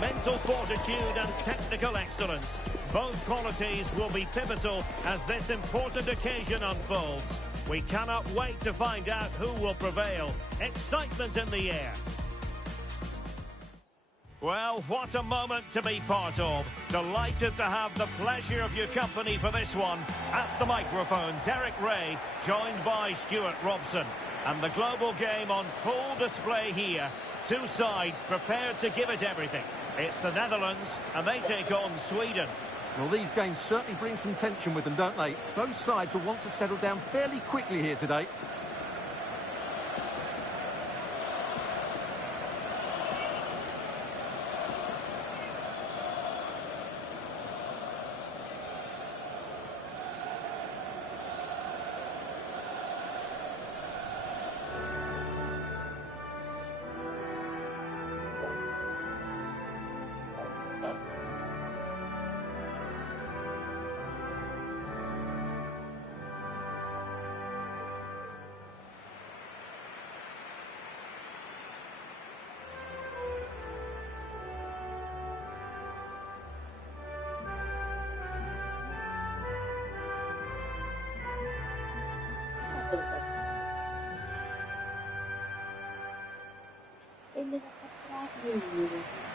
Mental fortitude and technical excellence. Both qualities will be pivotal as this important occasion unfolds. We cannot wait to find out who will prevail. Excitement in the air. Well, what a moment to be part of. Delighted to have the pleasure of your company for this one. At the microphone, Derek Ray, joined by Stuart Robson. And the global game on full display here. Two sides prepared to give it everything. It's the Netherlands, and they take on Sweden. Well, these games certainly bring some tension with them, don't they? Both sides will want to settle down fairly quickly here today.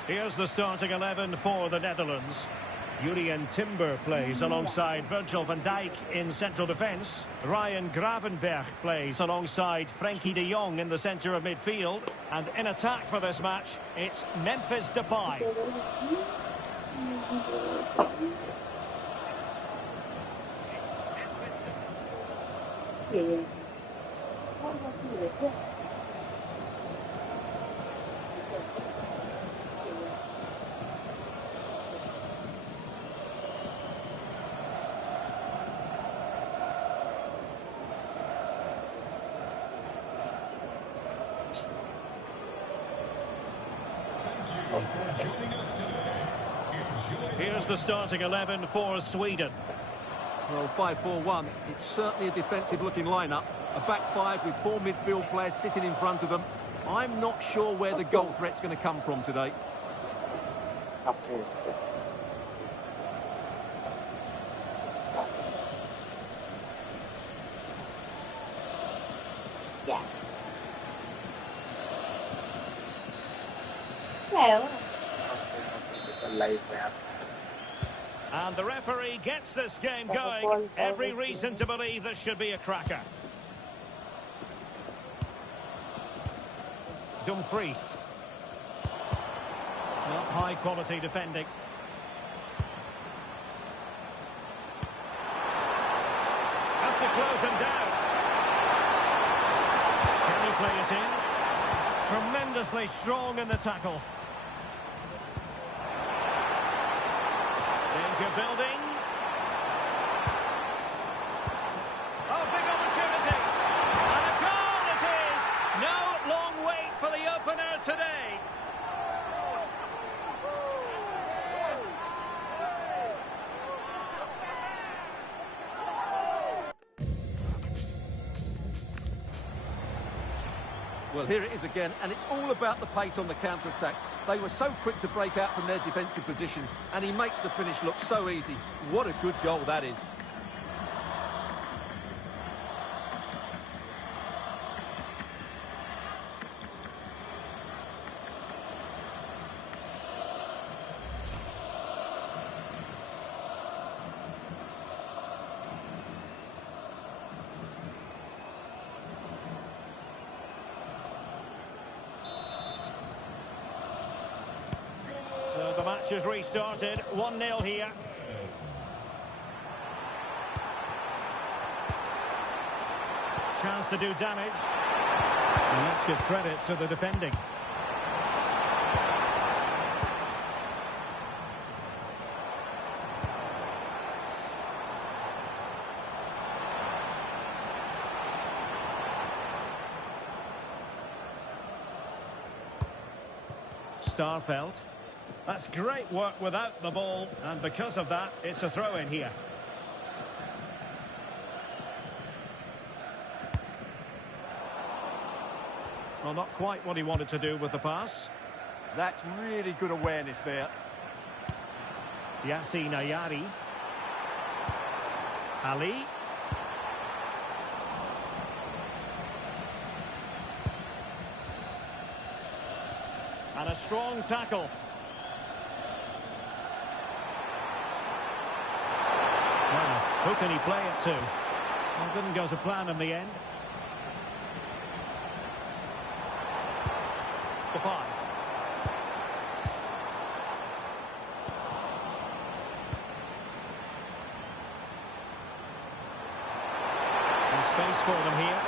Here's the starting 11 for the Netherlands. Jurien Timber plays alongside Virgil van Dijk in central defence. Ryan Gravenberch plays alongside Frenkie de Jong in the centre of midfield. And in attack for this match, it's Memphis Depay. Here's the starting 11 for Sweden. Well, 5-4-1, it's certainly a defensive-looking lineup. A back five with four midfield players sitting in front of them. I'm not sure where the goal threat's going to come from today. Yeah. Well. And the referee gets this game going. Every reason to believe this should be a cracker. Dumfries. Not high quality defending. Have to close him down. Can he play it in? Tremendously strong in the tackle. Danger building. Oh, big opportunity. And a goal it is. No long wait for the opener today. Well, here it is again, and it's all about the pace on the counter-attack. They were so quick to break out from their defensive positions, and he makes the finish look so easy. What a good goal that is. So the match has restarted, 1-0 here. Chance to do damage. And let's give credit to the defending. Starfelt. That's great work without the ball, and because of that, it's a throw-in here. Well, not quite what he wanted to do with the pass. That's really good awareness there. Yassi Nayari. Ali. And a strong tackle. Well, who can he play it to? Well, didn't go to plan in the end. Depay. There's space for them here.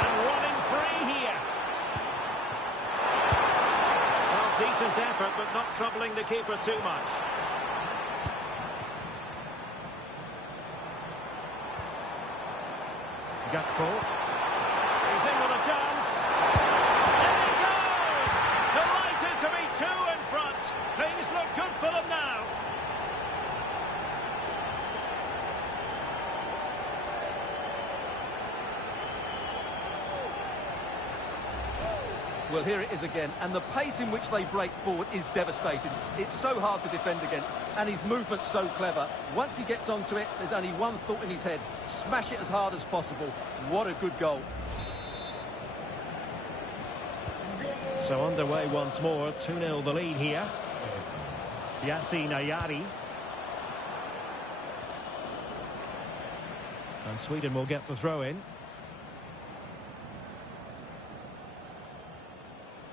And running free here. Well, decent effort, but not troubling the keeper too much. Gakpo. He's in with a chance. There he goes! Delighted to be two in front. Things look good for them now. Well, here it is again, and the pace in which they break forward is devastating. It's so hard to defend against, and his movement's so clever. Once he gets onto it, there's only one thought in his head: smash it as hard as possible. What a good goal. So underway once more, 2-0 the lead here. Yassi Nayari. And Sweden will get the throw in.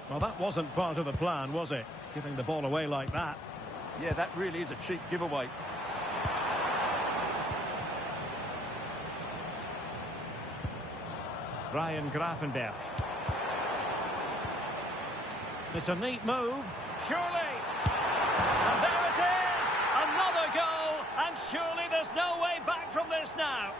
Well, that wasn't part of the plan, was it? Giving the ball away like that. Yeah, that really is a cheap giveaway. Ryan Grafenberg. It's a neat move. Surely! And there it is! Another goal! And surely there's no way back from this now.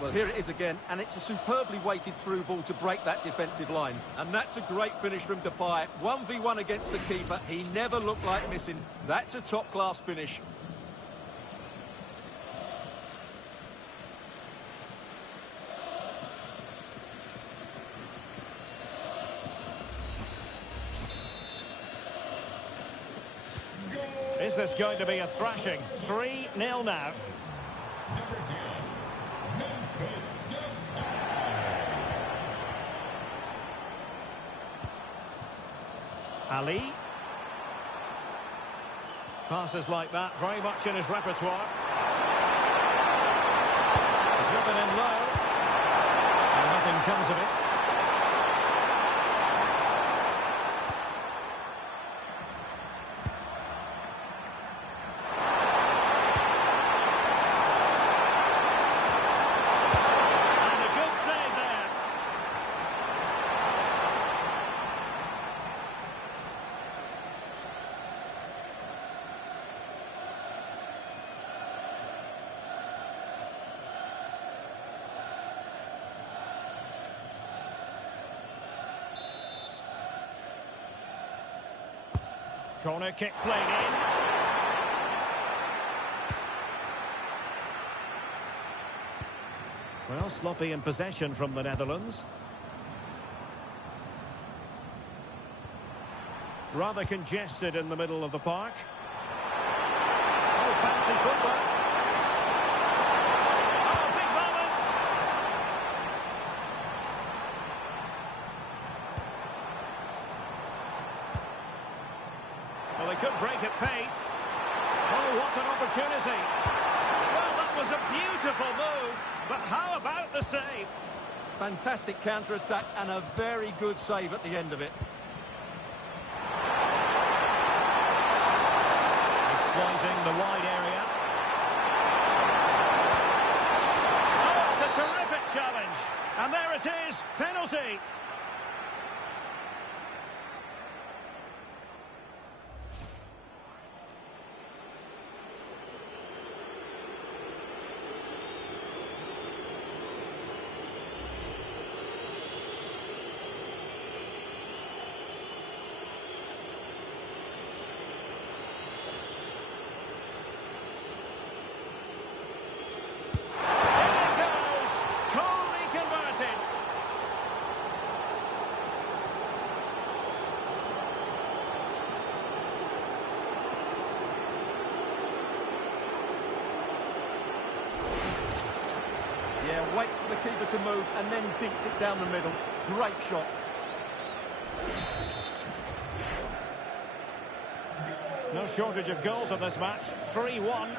Well, here it is again, and it's a superbly weighted through ball to break that defensive line. And that's a great finish from Depay. 1v1 against the keeper. He never looked like missing. That's a top-class finish. Is this going to be a thrashing? 3-0 now. Number 10. Ali. Passes like that, very much in his repertoire. Driven in low. And nothing comes of it. Corner kick played in. Well, sloppy in possession from the Netherlands. Rather congested in the middle of the park. Oh, fancy footwork. Oh, big moment. Well, they could break at pace. Oh, what an opportunity. Well, that was a beautiful move, but how about the save? Fantastic counter-attack and a very good save at the end of it. Exploiting the wide area. Oh, it's a terrific challenge. And there it is, penalty. Yeah, waits for the keeper to move and then dinks it down the middle. Great shot. No shortage of goals in this match. 3-1.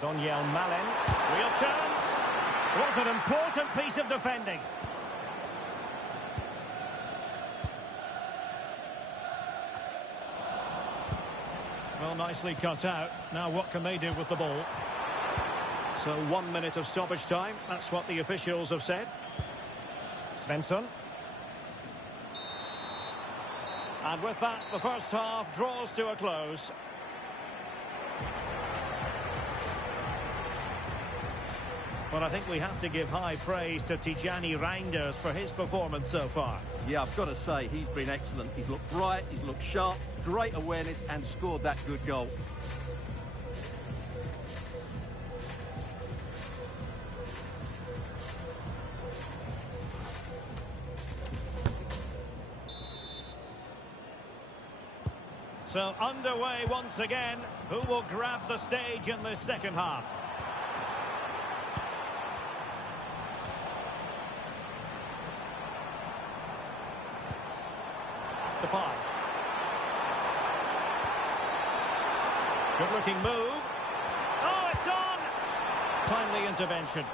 Daniel Malin. Real chance. Was an important piece of defending. Well, nicely cut out. Now what can they do with the ball? So 1 minute of stoppage time. That's what the officials have said. Svensson. And with that, the first half draws to a close. But I think we have to give high praise to Tijani Reinders for his performance so far. Yeah, I've got to say, he's been excellent. He's looked bright, he's looked sharp, great awareness and scored that good goal. So underway once again. Who will grab the stage in this second half? Depay. Good looking move. Oh, it's on! Timely intervention.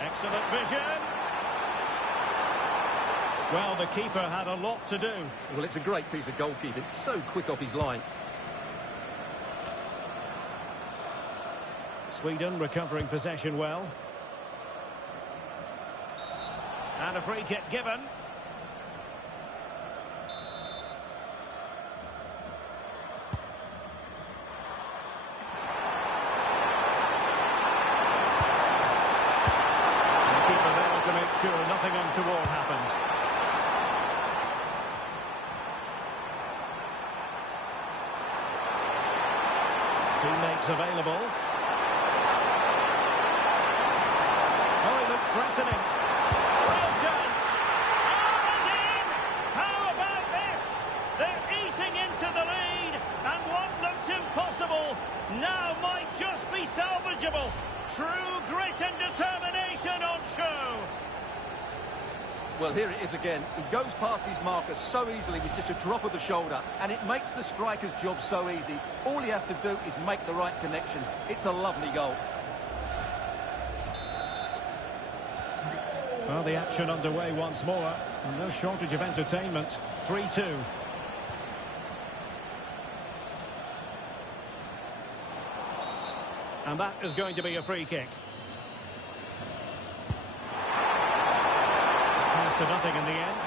Excellent vision. Well, the keeper had a lot to do. Well, it's a great piece of goalkeeping. So quick off his line. Sweden recovering possession well. And a free kick given. And the keeper there to make sure nothing untoward happened. Teammates available. Threatening. Real chance. Oh, and in! How about this? They're eating into the lead, and what looked impossible now might just be salvageable. True grit and determination on show. Well, here it is again. He goes past his marker so easily with just a drop of the shoulder, and it makes the striker's job so easy. All he has to do is make the right connection. It's a lovely goal. Well, the action underway once more. No shortage of entertainment. 3-2. And that is going to be a free kick. Comes to nothing in the end.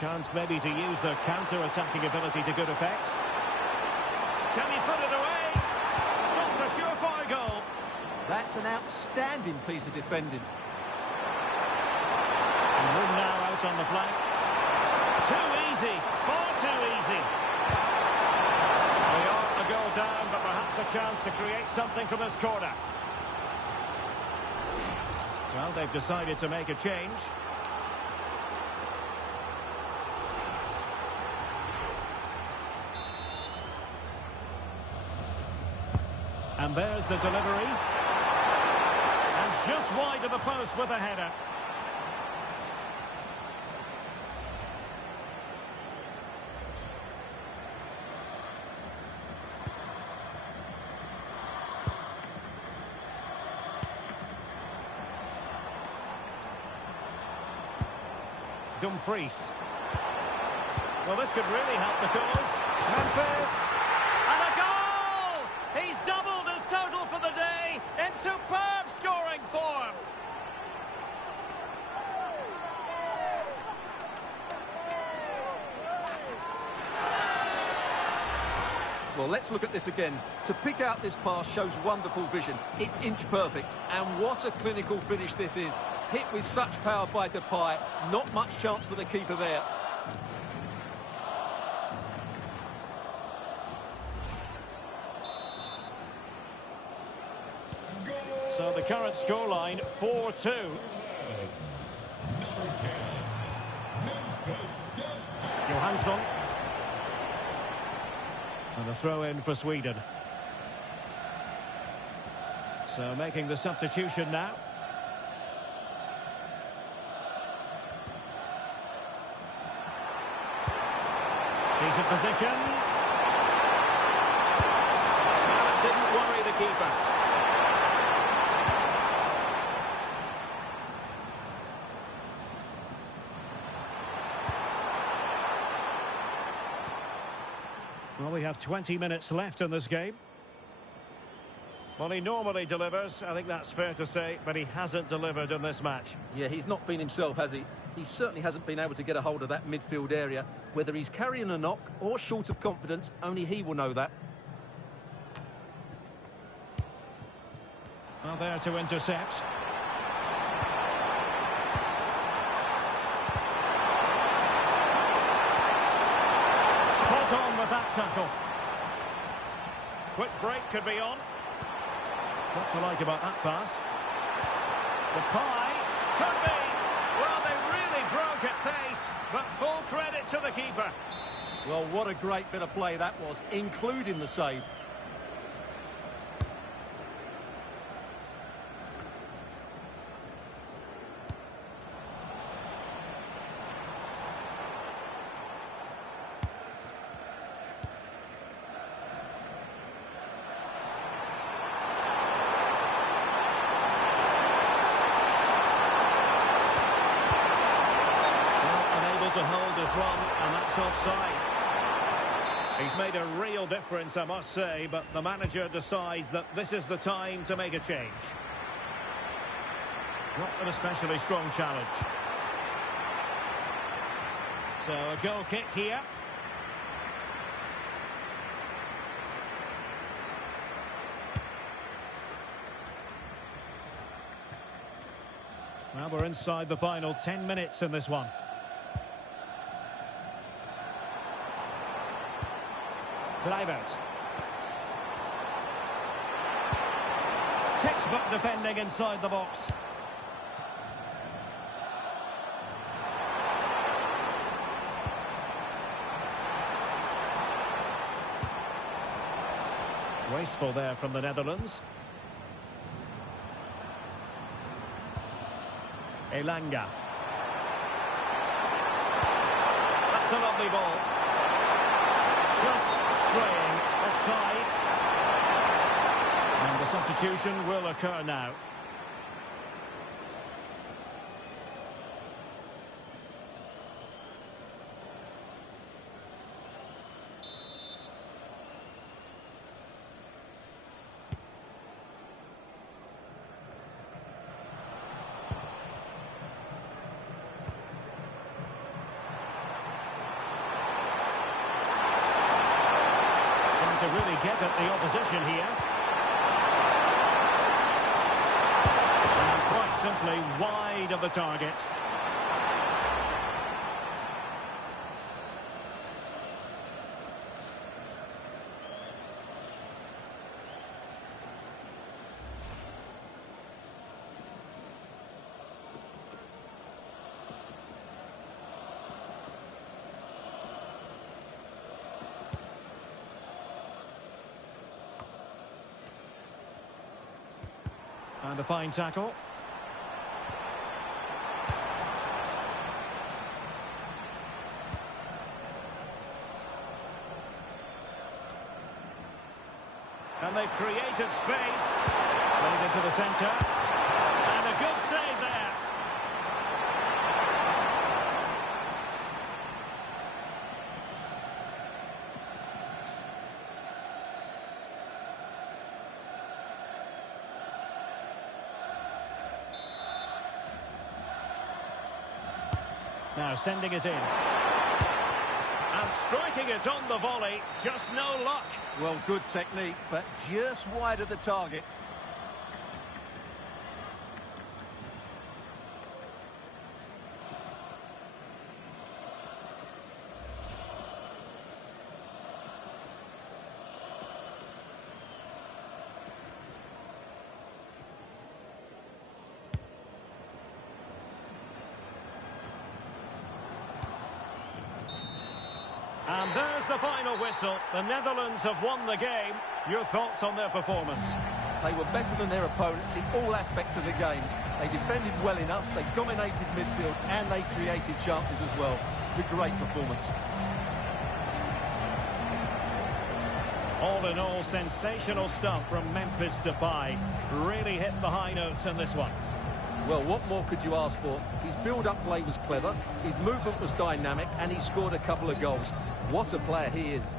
Chance maybe to use their counter-attacking ability to good effect. Can he put it away? Not a surefire goal. That's an outstanding piece of defending. And room now out on the flank. Too easy, far too easy. They are a goal down, but perhaps a chance to create something from this corner. Well, they've decided to make a change. And there's the delivery. Just wide of the post with a header. Dumfries. Well, this could really help the cause. Memphis. And a goal! He's doubled his total for the day in superb scoring form. Well, let's look at this again. To pick out this pass shows wonderful vision. It's inch perfect. And what a clinical finish this is. Hit with such power by Depay. Not much chance for the keeper there. Well, the current scoreline, 4-2. Number 10, Memphis Depay. Johansson. And a throw in for Sweden. So making the substitution now. Decent position. That didn't worry the keeper. Well, we have 20 minutes left in this game. Well, he normally delivers, I think that's fair to say, but he hasn't delivered in this match. Yeah, he's not been himself, has he? He certainly hasn't been able to get a hold of that midfield area. Whether he's carrying a knock or short of confidence, only he will know that. Well, there to intercept. Spot on with that tackle. Quick break could be on. What to like about that pass? The pie could be. Well, they really broke at pace, but full credit to the keeper. Well, what a great bit of play that was, including the save. To hold his run, and that's offside. He's made a real difference, I must say, but the manager decides that this is the time to make a change. Not an especially strong challenge. So a goal kick here. Well, we're inside the final 10 minutes in this one. Kluivert. Textbook defending inside the box. Wasteful there from the Netherlands. Elanga. That's a lovely ball. Just straying offside. And the substitution will occur now. To really get at the opposition here. And quite simply wide of the target. And a fine tackle. And they've created space. Played into the centre. And a good save there. Now sending it in. And striking it on the volley, just no luck. Well, good technique, but just wide of the target. And there's the final whistle. The Netherlands have won the game. Your thoughts on their performance? They were better than their opponents in all aspects of the game. They defended well enough, they dominated midfield, and they created chances as well. It's a great performance. All in all, sensational stuff from Memphis Depay. Really hit the high notes in this one. Well, what more could you ask for? His build-up play was clever, his movement was dynamic, and he scored a couple of goals. What a player he is.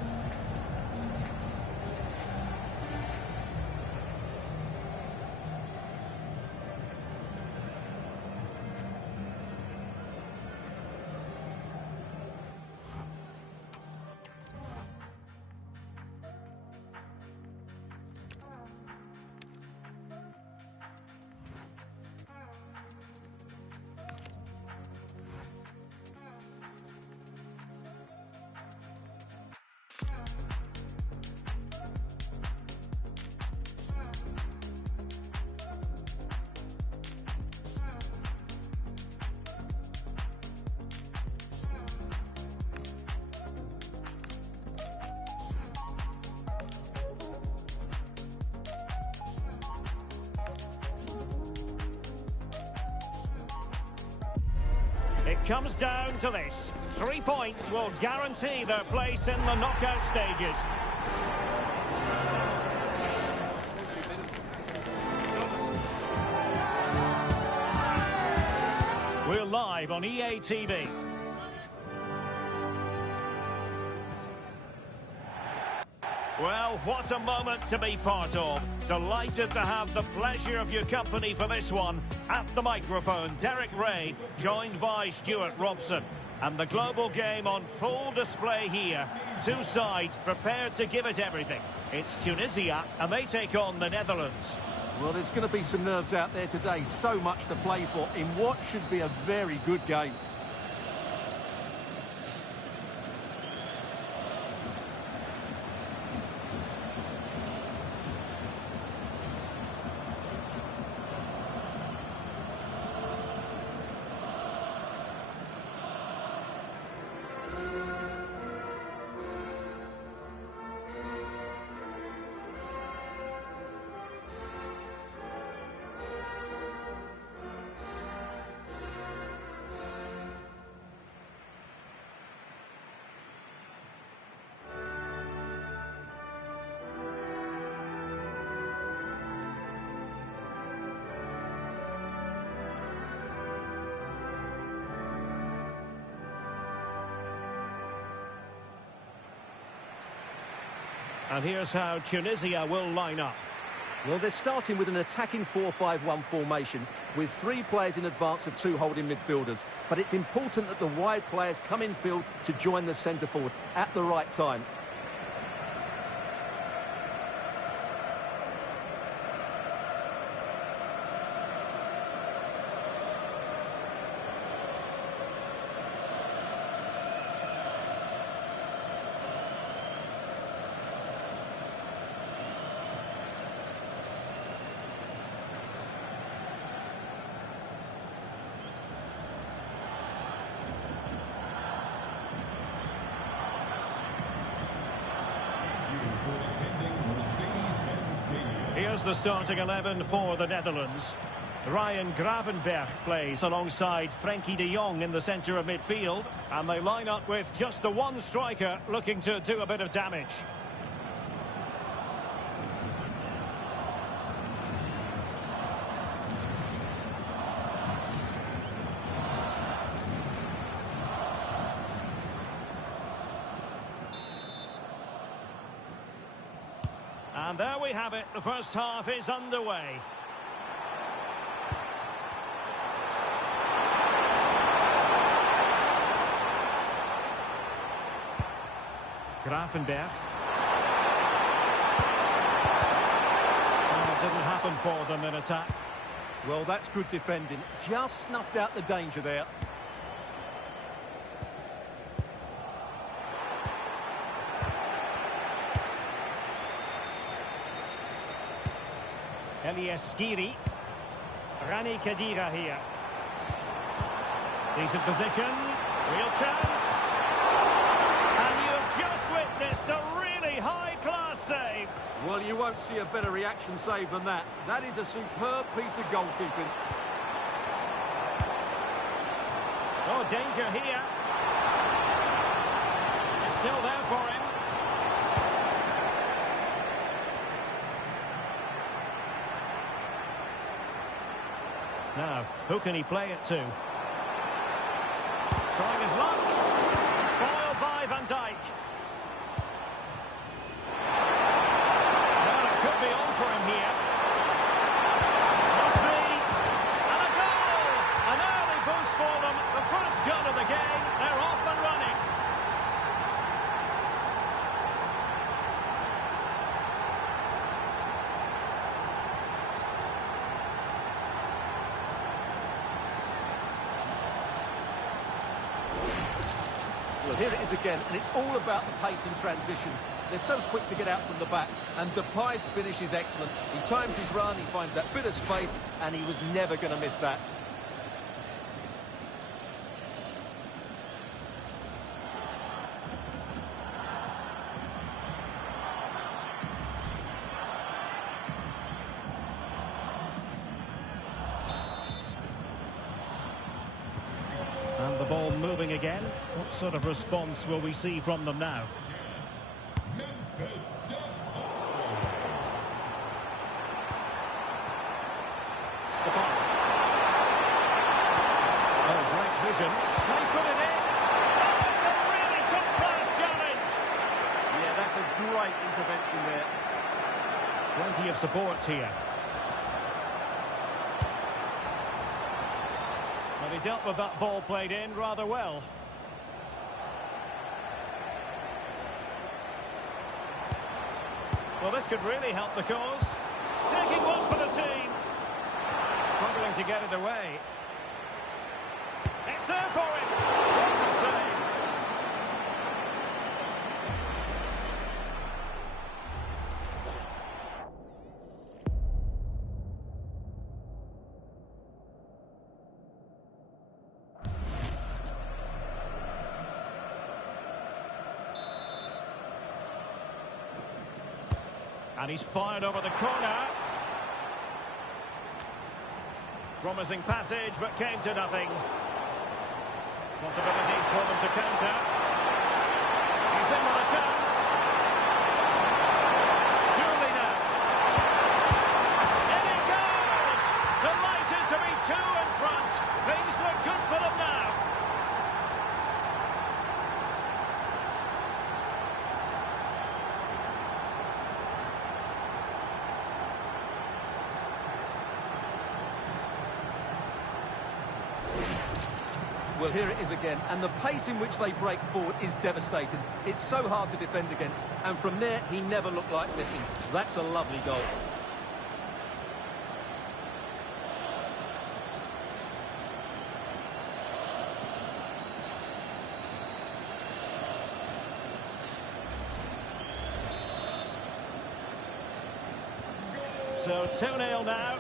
It comes down to this. 3 points will guarantee their place in the knockout stages. We're live on EA TV. Well, what a moment to be part of. Delighted to have the pleasure of your company for this one. At the microphone, Derek Ray, joined by Stuart Robson. And the global game on full display here. Two sides prepared to give it everything. It's Tunisia, and they take on the Netherlands. Well, there's going to be some nerves out there today. So much to play for in what should be a very good game. And here's how Tunisia will line up. Well, they're starting with an attacking 4-5-1 formation with 3 players in advance of 2 holding midfielders. But it's important that the wide players come in field to join the centre forward at the right time. Here's the starting 11 for the Netherlands. Ryan Gravenberch plays alongside Frenkie de Jong in the centre of midfield. And they line up with just the one striker looking to do a bit of damage. And there we have it. The first half is underway. Gravenberch. It didn't happen for them in attack. Well, that's good defending. Just snuffed out the danger there. Elias Skiri. Rani Khedira here. Decent position. Real chance. And you've save. Well, you won't see a better reaction save than that. That is a superb piece of goalkeeping. Oh, danger here. It's still there for him. Now, who can he play it to? Trying his luck. Foiled by Van Dijk. Well, it could be on for him here. Must be. And a goal! An early boost for them. The first goal of the game. They're off and running. Well, here it is again, and it's all about the pace in transition. They're so quick to get out from the back, and Depay's finish is excellent. He times his run, he finds that bit of space, and he was never going to miss that. And the ball moving again. What sort of response will we see from them now? Oh, great vision. Can he put it in? Oh, it's a really top-class challenge. Yeah, that's a great intervention there. Plenty of support here. Well, he dealt with that ball played in rather well. Well, this could really help the cause. Taking one for the team. Struggling to get it away. It's there for him. What a save. And he's fired over the corner. Promising passage, but came to nothing. Possibilities for them to counter. He's in with a chance. Surely now. In it goes! Delighted to be two in front. Things look good for them now. Well, here it is again, and the pace in which they break forward is devastating. It's so hard to defend against, and from there, he never looked like missing. That's a lovely goal. So 2-0 now.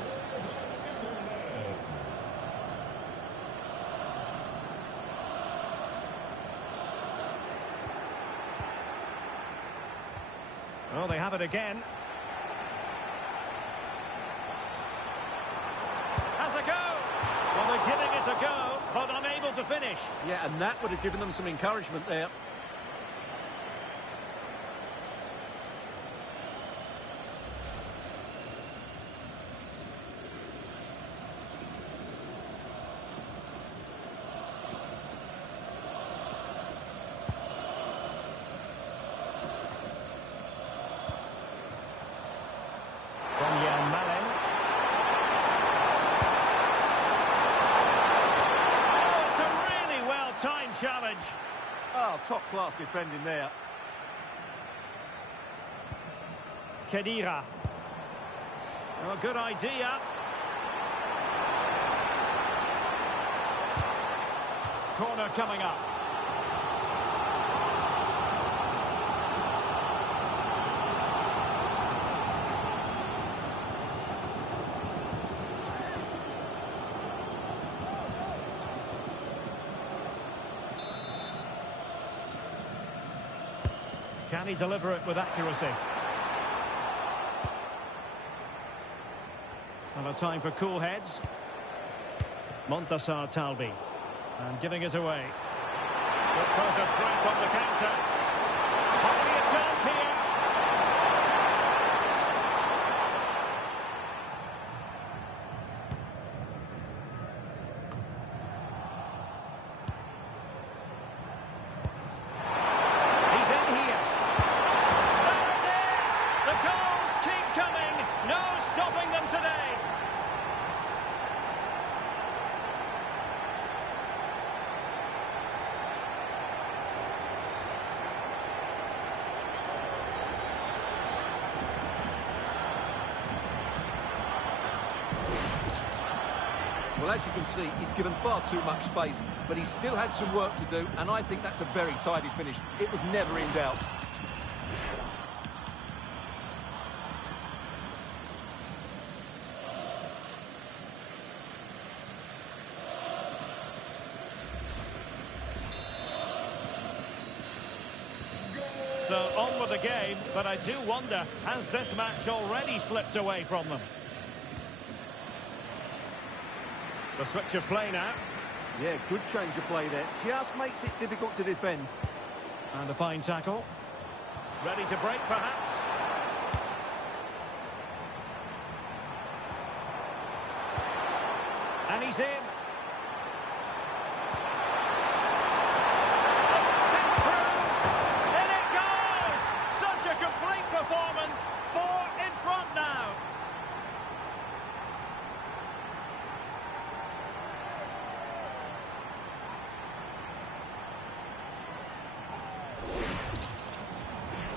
Well, they have it again. Has a go. Well, they're giving it a go, but unable to finish. Yeah, and that would have given them some encouragement there. Challenge. Oh, top-class defending there. Khedira. Oh, good idea. Corner coming up. Can he deliver it with accuracy? And a time for cool heads. Montassar Talbi. And giving it away. Could pose a threat on the counter. Hardly a chance here. He's in here. There it is! The goals keep coming. No stopping them today. Well, as you can see, he's given far too much space, but he still had some work to do, and I think that's a very tidy finish. It was never in doubt. So on with the game, but I do wonder, has this match already slipped away from them? The switch of play now. Yeah, good change of play there. Just makes it difficult to defend. And a fine tackle. Ready to break, perhaps. And he's in. Sent through. In it goes! Such a complete performance. 4 in front now.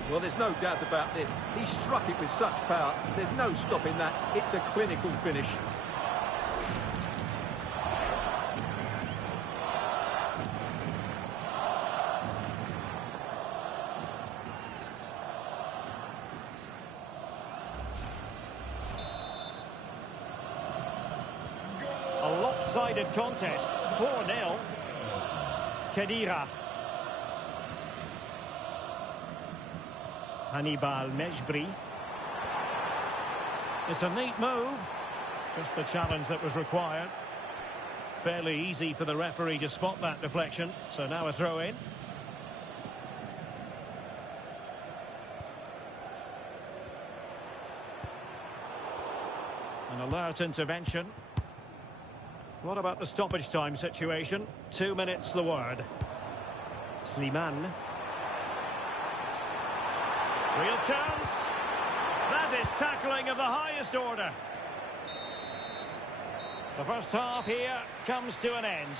Well, there's no doubt about this. He struck it with such power. There's no stopping that. It's a clinical finish. A lopsided contest. 4-0. Khedira. Hannibal Mejbri. It's a neat move. Just the challenge that was required. Fairly easy for the referee to spot that deflection. So now a throw in. An alert intervention. What about the stoppage time situation? 2 minutes the word. Slimane. Real chance. That is tackling of the highest order. The first half here comes to an end.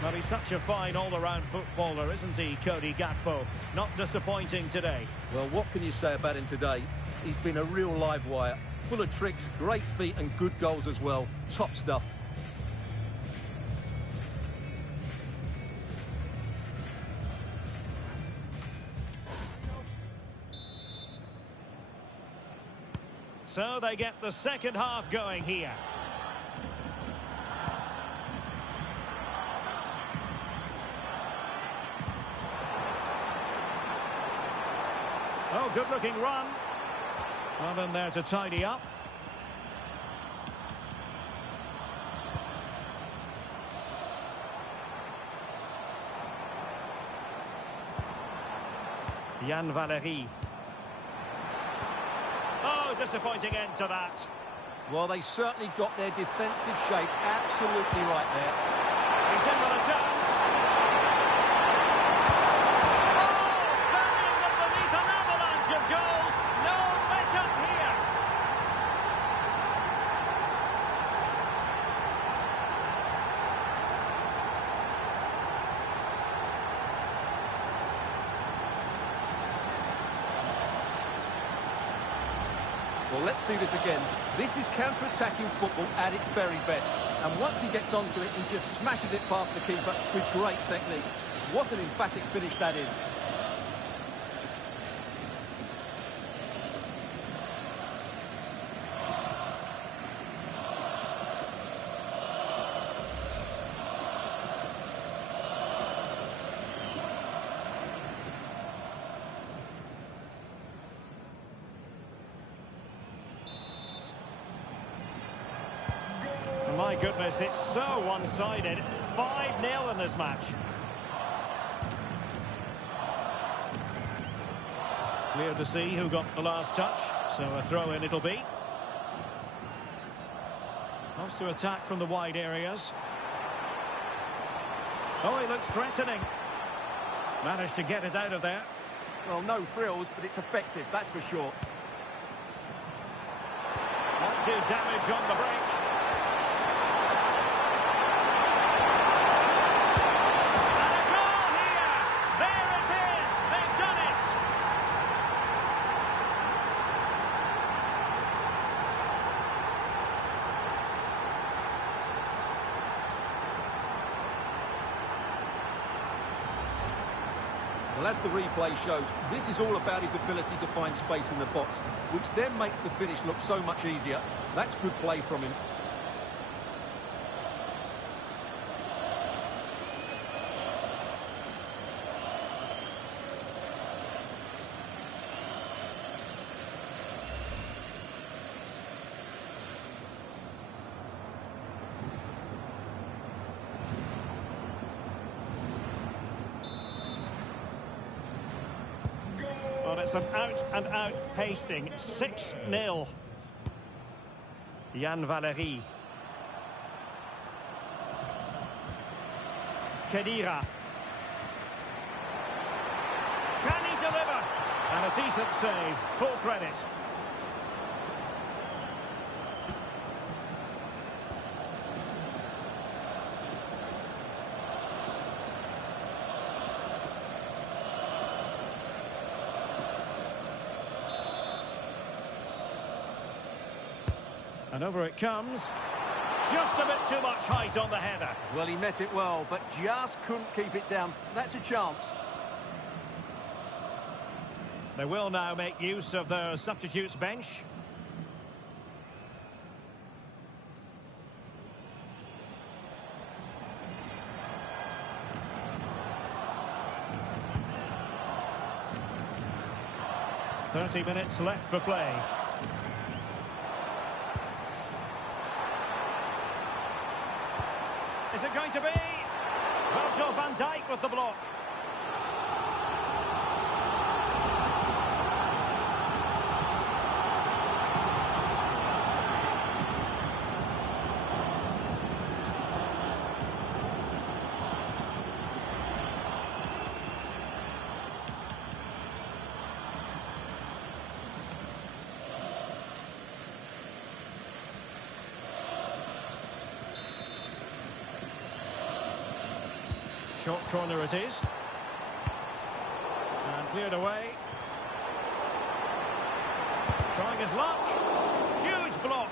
Well, he's such a fine all-around footballer, isn't he, Cody Gakpo? Not disappointing today. Well, what can you say about him today? He's been a real live wire. Full of tricks, great feet and good goals as well. Top stuff. So they get the second half going here. Oh, good-looking run. Well, in there to tidy up. Yann Valery. Oh, disappointing end to that. Well, they certainly got their defensive shape absolutely right there. He's in with a chance. Oh, burying them beneath an avalanche of goals. No let-up here. Well, let's see this again. This is counter-attacking football at its very best. And once he gets onto it, he just smashes it past the keeper with great technique. What an emphatic finish that is. My goodness, it's so one-sided. 5-0 in this match. Clear to see who got the last touch, so a throw-in it'll be. Wants to attack from the wide areas. Oh, he looks threatening. Managed to get it out of there. Well, no frills, but it's effective, that's for sure. Not do damage on the break. And a goal here! There it is! They've done it! Well, as the replay shows, this is all about his ability to find space in the box, which then makes the finish look so much easier. That's good play from him. Well, it's an out-and-out pasting. 6-0. Yann Valery. Khedira. Can he deliver? And a decent save. Full credit. And over it comes. Just a bit too much height on the header. Well, he met it well, but just couldn't keep it down. That's a chance. They will now make use of their substitutes bench. "30 minutes left for play. Is it going to be? Virgil van Dijk with the block. Short corner it is. And cleared away. Trying his luck. Huge block.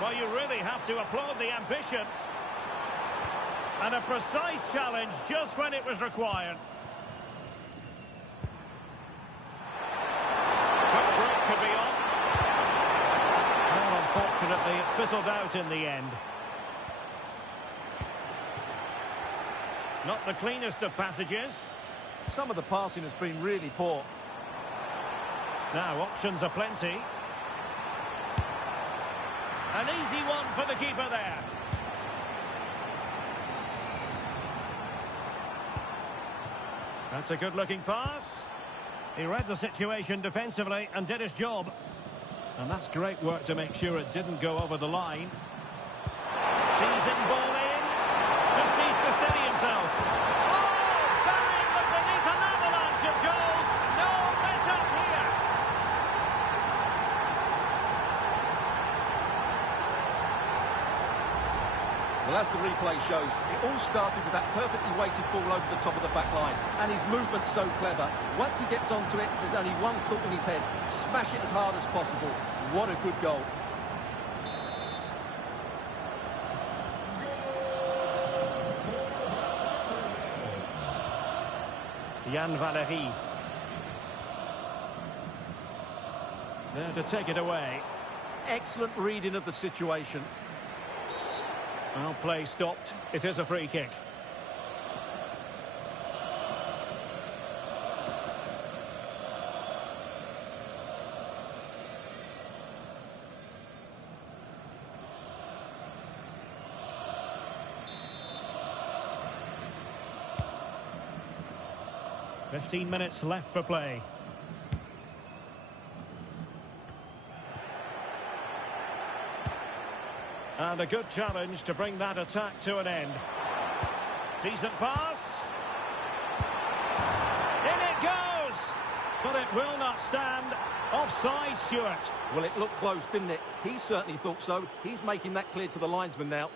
Well, you really have to applaud the ambition. And a precise challenge just when it was required. Quick break could be on. Well, unfortunately, it fizzled out in the end. Not the cleanest of passages. Some of the passing has been really poor. Now, options are plenty. An easy one for the keeper there. That's a good-looking pass. He read the situation defensively and did his job. And that's great work to make sure it didn't go over the line. Seizing ball in. Just needs to steady himself. Oh, bang! But beneath an avalanche of goals. No mess up here. Well, as the replay shows, it all started with that perfectly weighted ball over the top of the back line. And his movement's so clever. Once he gets onto it, there's only one thought in his head. Smash it as hard as possible. What a good goal. Yann Valery. There to take it away. Excellent reading of the situation. Well, play stopped. It is a free kick. 15 minutes left for play. And a good challenge to bring that attack to an end. Decent pass. In it goes! But it will not stand. Offside, Stuart. Well, it looked close, didn't it? He certainly thought so. He's making that clear to the linesman now.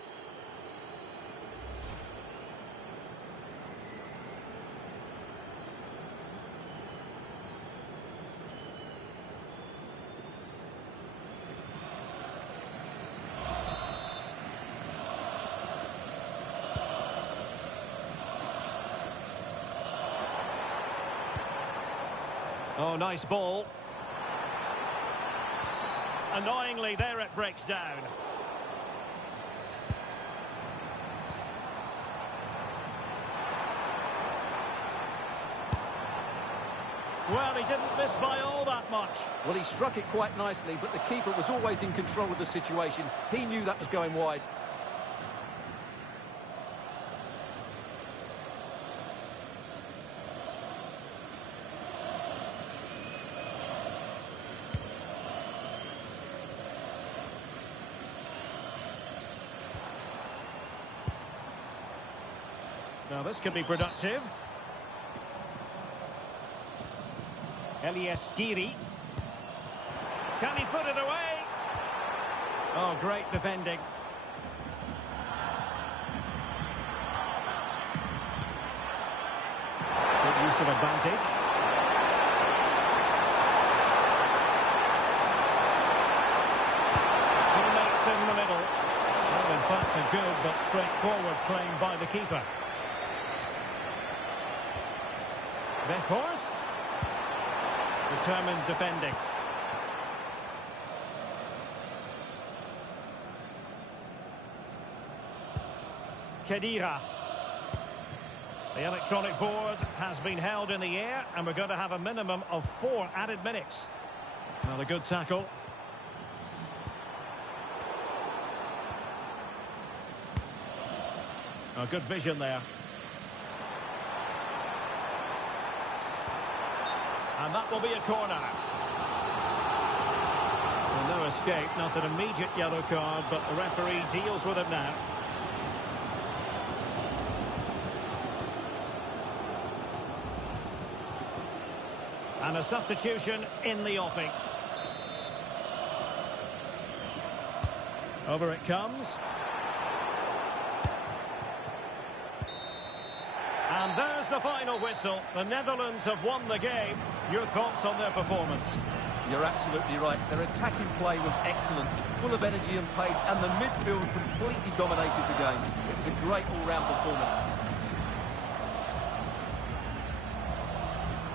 Oh, nice ball. Annoyingly, there it breaks down. Well, he didn't miss by all that much. Well, he struck it quite nicely, but the keeper was always in control of the situation. He knew that was going wide. Now, this could be productive. Elias Skiri. Can he put it away? Oh, great defending. Good use of advantage. Teammates in the middle. Well, in fact, a good but straightforward frame by the keeper. Weghorst. Determined defending. Khedira. The electronic board has been held in the air, and we're going to have a minimum of 4 added minutes. Well, a good tackle. A good vision there. And that will be a corner. Well, no escape, not an immediate yellow card, but the referee deals with it now. And a substitution in the offing. Over it comes. And there's the final whistle. The Netherlands have won the game. Your thoughts on their performance? You're absolutely right. Their attacking play was excellent, full of energy and pace, and the midfield completely dominated the game. It was a great all-round performance.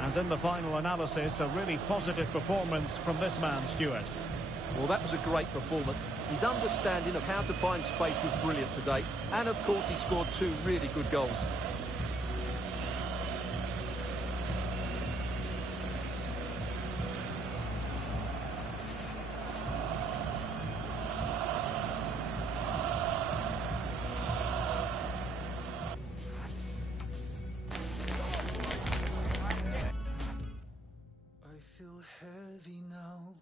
And in the final analysis, a really positive performance from this man, Stuart. Well, that was a great performance. His understanding of how to find space was brilliant today. And, of course, he scored 2 really good goals. Heavy now,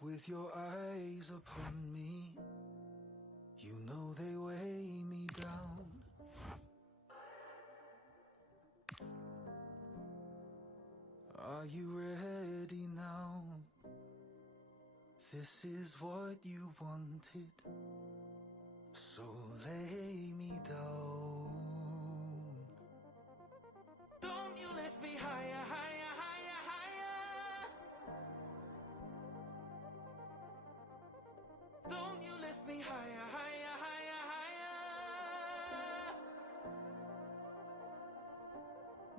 with your eyes upon me, you know they weigh me down. Are you ready now? This is what you wanted, so lay me down. Don't you lift me higher, higher. Don't you lift me higher, higher, higher, higher.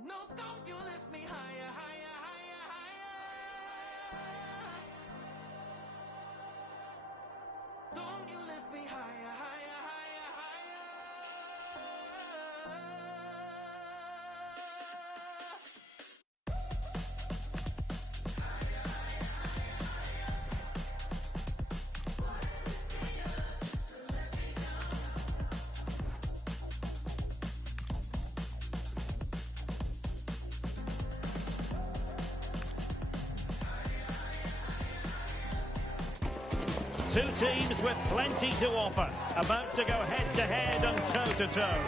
No, don't you lift me higher, higher, higher, higher. Don't you lift me higher, higher, higher, higher. Two teams with plenty to offer, about to go head-to-head and toe-to-toe.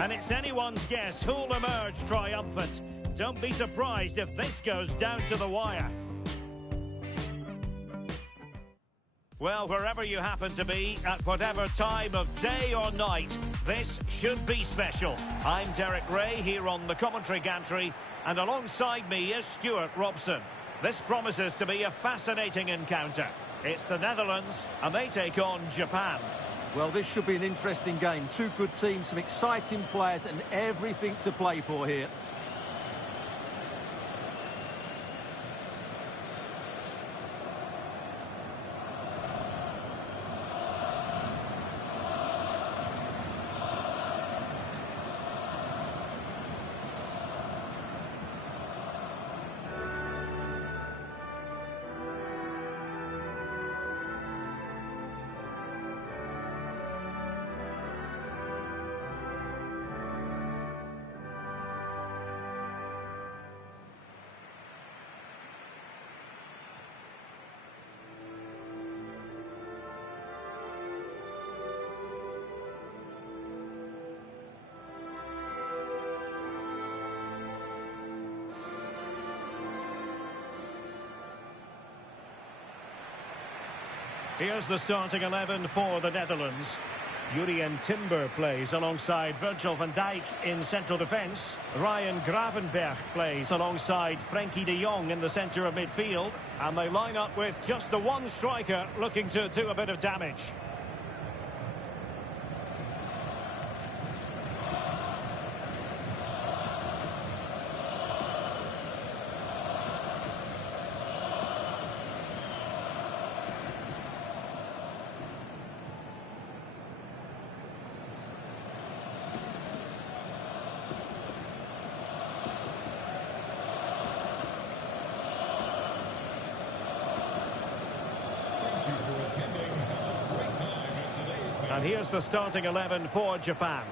And it's anyone's guess who'll emerge triumphant. Don't be surprised if this goes down to the wire. Well, wherever you happen to be, at whatever time of day or night, this should be special. I'm Derek Ray here on the commentary gantry, and alongside me is Stuart Robson. This promises to be a fascinating encounter. It's the Netherlands, and they take on Japan. Well, this should be an interesting game. Two good teams, some exciting players, and everything to play for here. Here's the starting 11 for the Netherlands. Jurien Timber plays alongside Virgil van Dijk in central defence. Ryan Gravenberch plays alongside Frenkie de Jong in the centre of midfield. And they line up with just the one striker looking to do a bit of damage. And here's the starting 11 for Japan.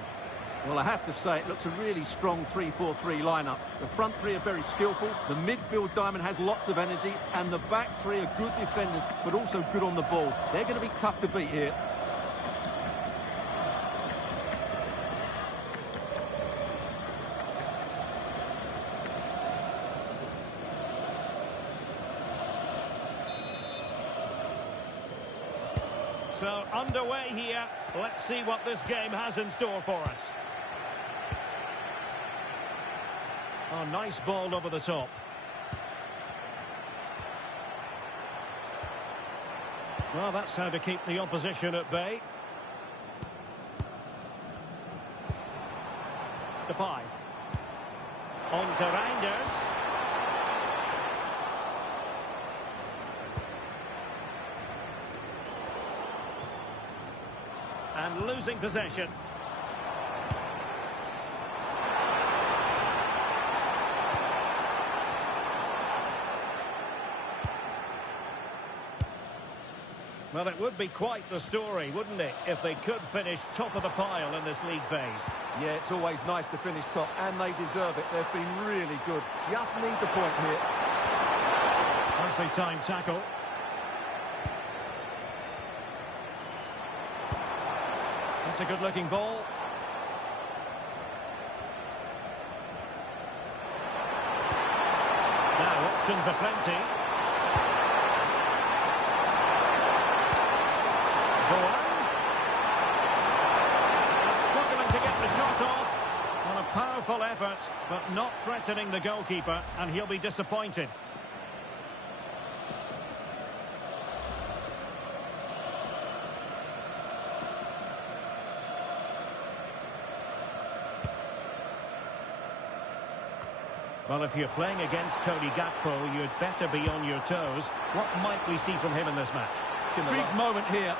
Well, I have to say, it looks a really strong 3-4-3 lineup. The front three are very skillful, the midfield diamond has lots of energy, and the back three are good defenders, but also good on the ball. They're going to be tough to beat here. So, underway here. Let's see what this game has in store for us. Oh, nice ball over the top. Well, that's how to keep the opposition at bay. Depay. On to Reinders. And losing possession. Well, it would be quite the story, wouldn't it, if they could finish top of the pile in this league phase. Yeah, it's always nice to finish top, and they deserve it. They've been really good. Just need the point here. Nicely timed tackle. That's a good-looking ball. Now, options are plenty. Struggling to get the shot off. Well, a powerful effort, but not threatening the goalkeeper, and he'll be disappointed. Well, if you're playing against Cody Gakpo, you'd better be on your toes. What might we see from him in this match? Big moment here.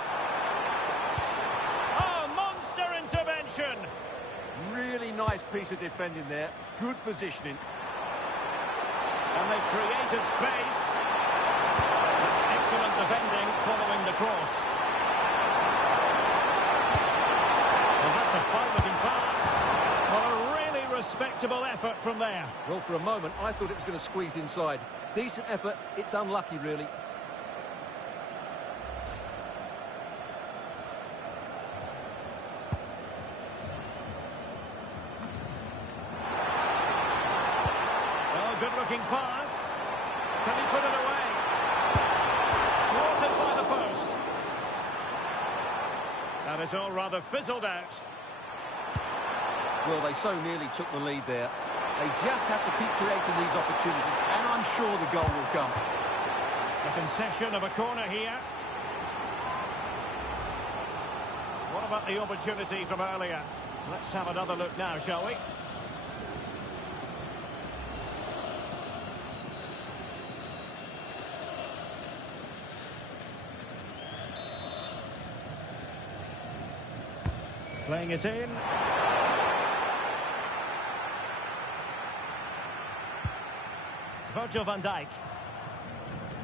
Oh, monster intervention! Really nice piece of defending there. Good positioning. And they've created space. That's excellent defending following the cross. Well, that's a fine-looking pass. Well, a really respectable effort from there. Well, for a moment, I thought it was going to squeeze inside. Decent effort. It's unlucky, really. Good-looking pass. Can he put it away? Thwarted by the post. And it's all rather fizzled out. Well, they so nearly took the lead there. They just have to keep creating these opportunities, and I'm sure the goal will come. A concession of a corner here. What about the opportunity from earlier? Let's have another look now, shall we? Playing it in. Virgil van Dijk.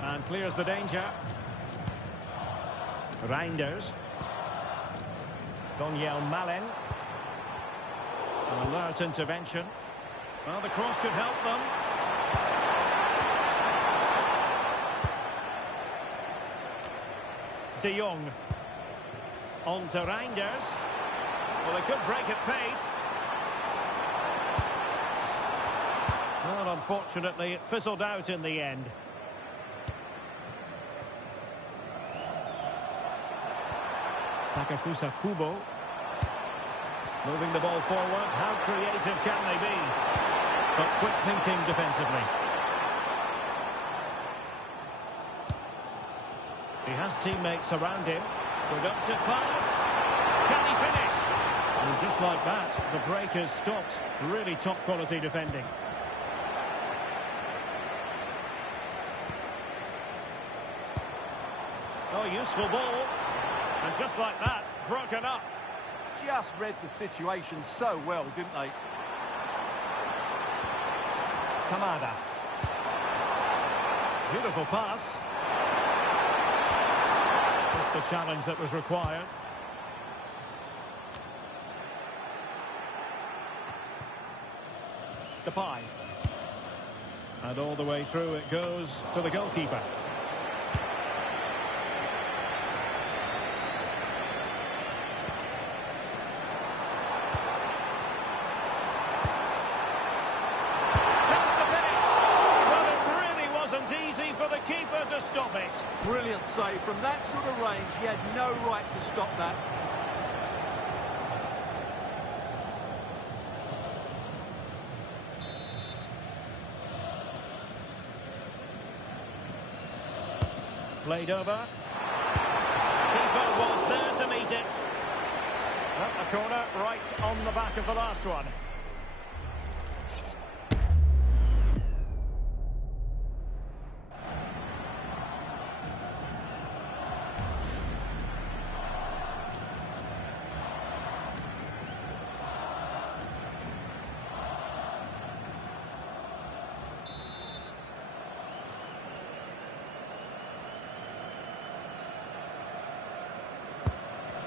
And clears the danger. Reinders. Donyell Malen. An alert intervention. Well, the cross could help them. De Jong. On to Reinders. Well, they could break at pace. Well, unfortunately, it fizzled out in the end. Takafusa Kubo. Moving the ball forward. How creative can they be? But quick thinking defensively. He has teammates around him. Productive pass. Can he finish? And just like that, the break is stopped. Really top quality defending. Oh, useful ball. And just like that, broken up. Just read the situation so well, didn't they? Kamada. Beautiful pass. Just the challenge that was required. Depay. And all the way through it goes to the goalkeeper. Brilliant save. From that sort of range, he had no right to stop that. Played over. Keeper was there to meet it. Well, a corner right on the back of the last one.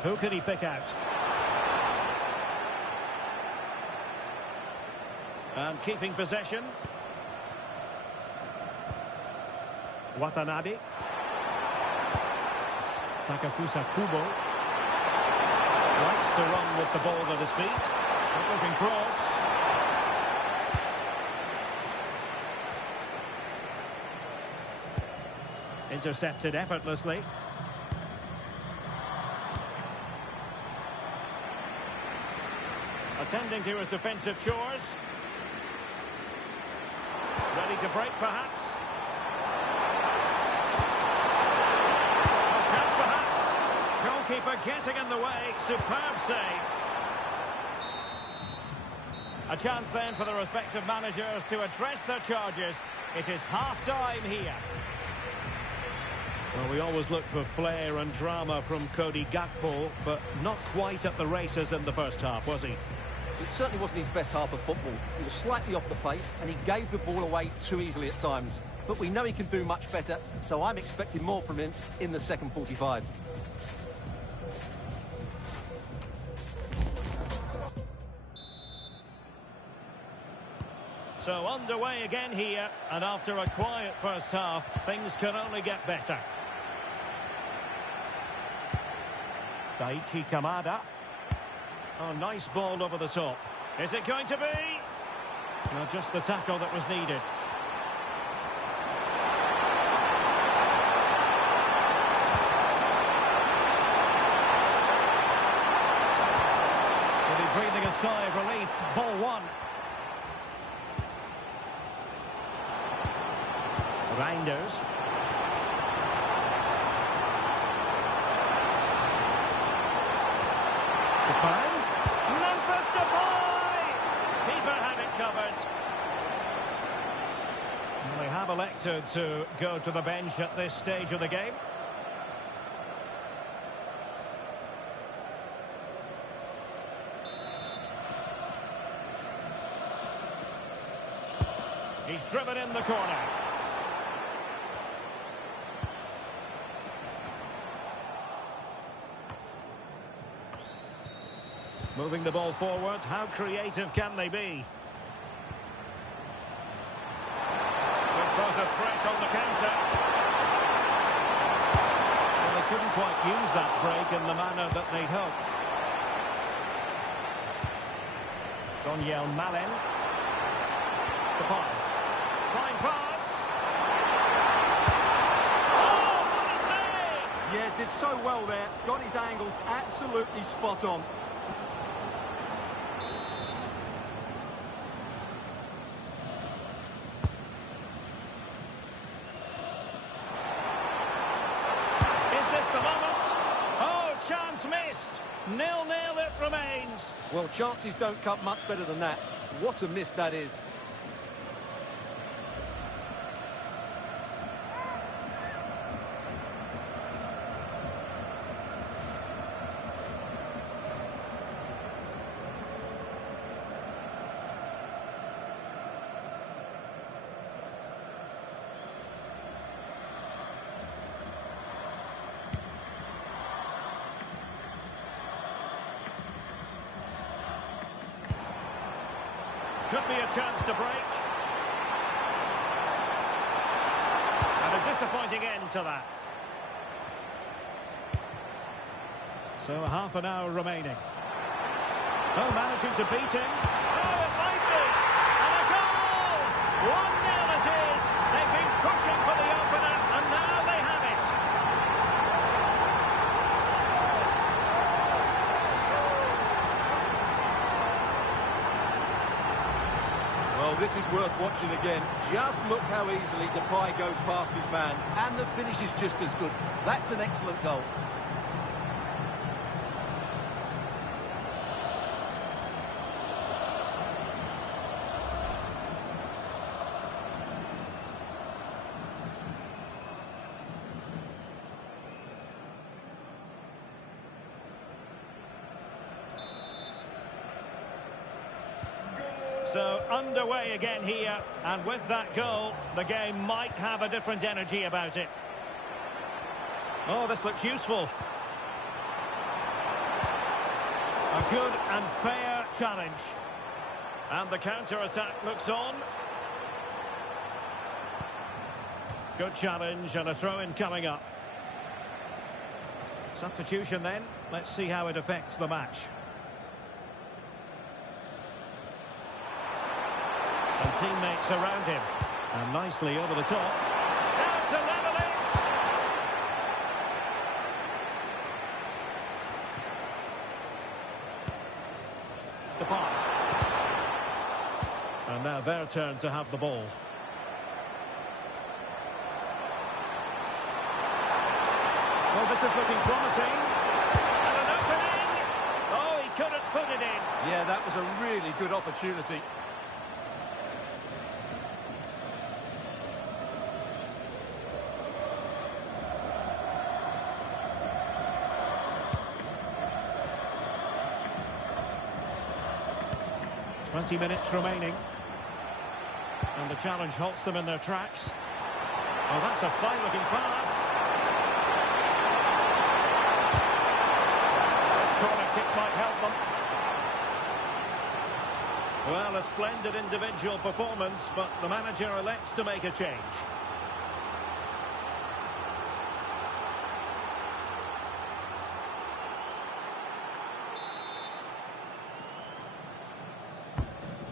Who can he pick out? And keeping possession. Watanabe. Takafusa Kubo. Likes to run with the ball at his feet. Good looking cross. Intercepted effortlessly. Attending to his defensive chores. Ready to break, perhaps. A chance, perhaps. Goalkeeper getting in the way. Superb save. A chance then for the respective managers to address their charges. It is half-time here. Well, we always look for flair and drama from Cody Gakpo, but not quite at the races in the first half, was he? It certainly wasn't his best half of football. He was slightly off the pace, and he gave the ball away too easily at times. But we know he can do much better, so I'm expecting more from him in the second 45. So underway again here, and after a quiet first half, things can only get better. Daichi Kamada. Oh, nice ball over the top. Is it going to be? No, just the tackle that was needed. he's breathing a sigh of relief. Ball one. Reinders. Depay. Memphis Depay! Keeper had it covered. And they have elected to go to the bench at this stage of the game. He's driven in the corner. Moving the ball forward. How creative can they be? Could pose a threat on the counter. Well, they couldn't quite use that break in the manner that they'd hoped. Donyell Malen. Depay. Fine pass. Oh, what a save! Yeah, did so well there. Got his angles absolutely spot on. Missed. 0-0 it remains. Well, chances don't come much better than that. What a miss that is. Could be a chance to break. And a disappointing end to that. So half an hour remaining. Oh, managing to beat him. Oh, it might be. And a goal! 1-0 it is. They've been pushing for the opener, and now they have it. Well, this is worth watching again. Just look how easily Depay goes past his man. And the finish is just as good. That's an excellent goal. So underway again here, and with that goal, the game might have a different energy about it. Oh, this looks useful. A good and fair challenge. And the counter-attack looks on. Good challenge and a throw-in coming up. Substitution then. Let's see how it affects the match. And teammates around him. And nicely over the top. Now to level it! Depay. And now their turn to have the ball. Well, this is looking promising. And an opening! Oh, he couldn't put it in. Yeah, that was a really good opportunity. Twenty minutes remaining. And the challenge halts them in their tracks. Oh, that's a fine-looking pass. This corner kick might help them. Well, a splendid individual performance, but the manager elects to make a change.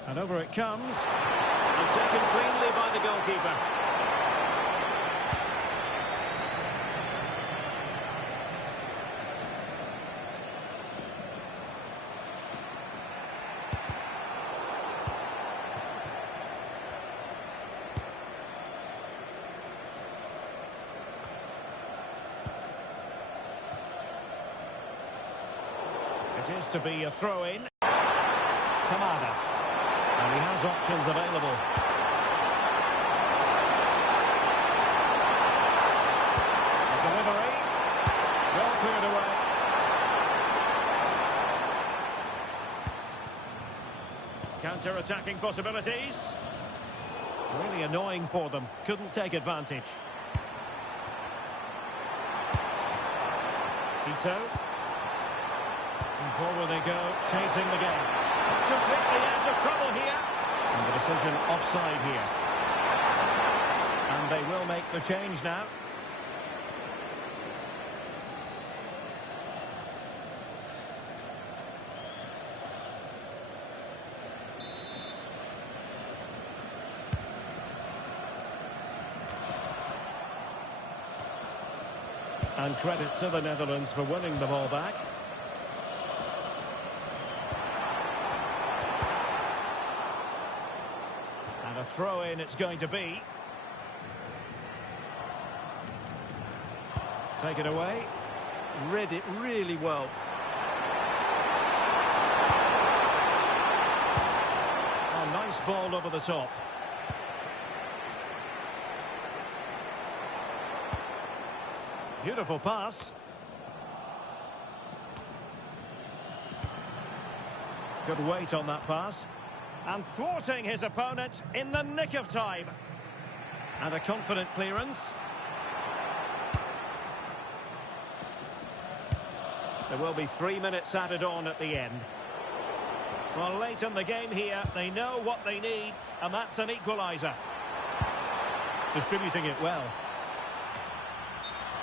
And over it comes. And taken cleanly by the goalkeeper. It is to be a throw-in. Kamada. And he has options available. A delivery. Well cleared away. Counter-attacking possibilities. Really annoying for them. Couldn't take advantage. Ito. And forward they go, chasing the game. Completely out of trouble here. And the decision offside here. And they will make the change now. And credit to the Netherlands for winning the ball back. And a throw-in it's going to be. Take it away. Read it really well. Oh, nice ball over the top. Beautiful pass. Good weight on that pass. And thwarting his opponent in the nick of time. And a confident clearance. There will be 3 minutes added on at the end. Well, late in the game here, they know what they need, and that's an equaliser. Distributing it well.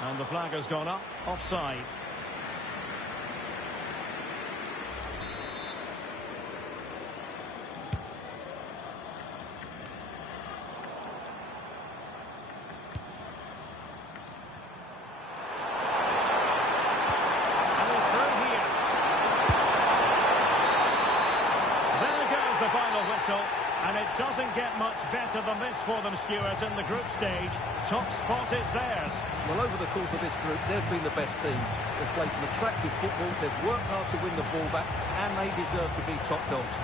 And the flag has gone up, offside. And he's through here. There goes the final whistle. And it doesn't get much better than this for them, Stuart, in the group stage. Top spot is theirs. Well, over the course of this group, they've been the best team. They've played some attractive football, they've worked hard to win the ball back, and they deserve to be top dogs.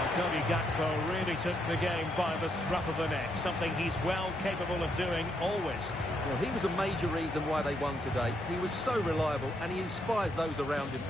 Well, Cody Gakpo really took the game by the scruff of the neck, something he's well capable of doing always. Well, he was a major reason why they won today. He was so reliable, and he inspires those around him.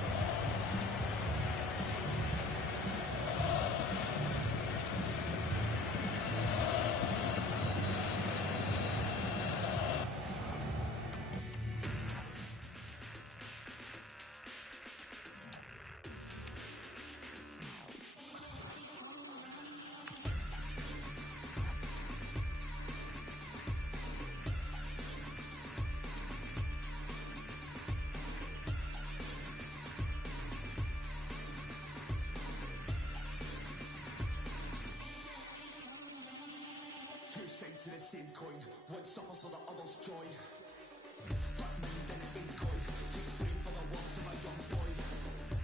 Two sides to the same coin, one suffers for the other's joy. Stuck me then an decoy, takes blame for the wrongs of a young boy.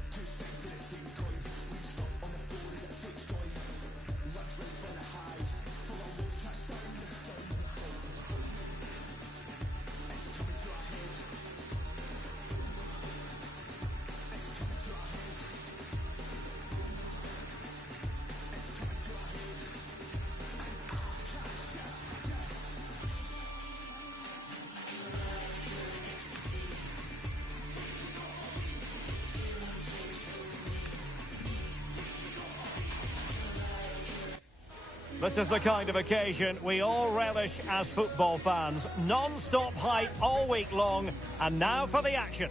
Two sides to the same coin, leaves up on the floor as it fakes joy. Loves life from the high, full of lows crash down. It's coming to a head. It's coming to a head. It's coming to a head. This is the kind of occasion we all relish as football fans. Non-stop hype all week long, and now for the action.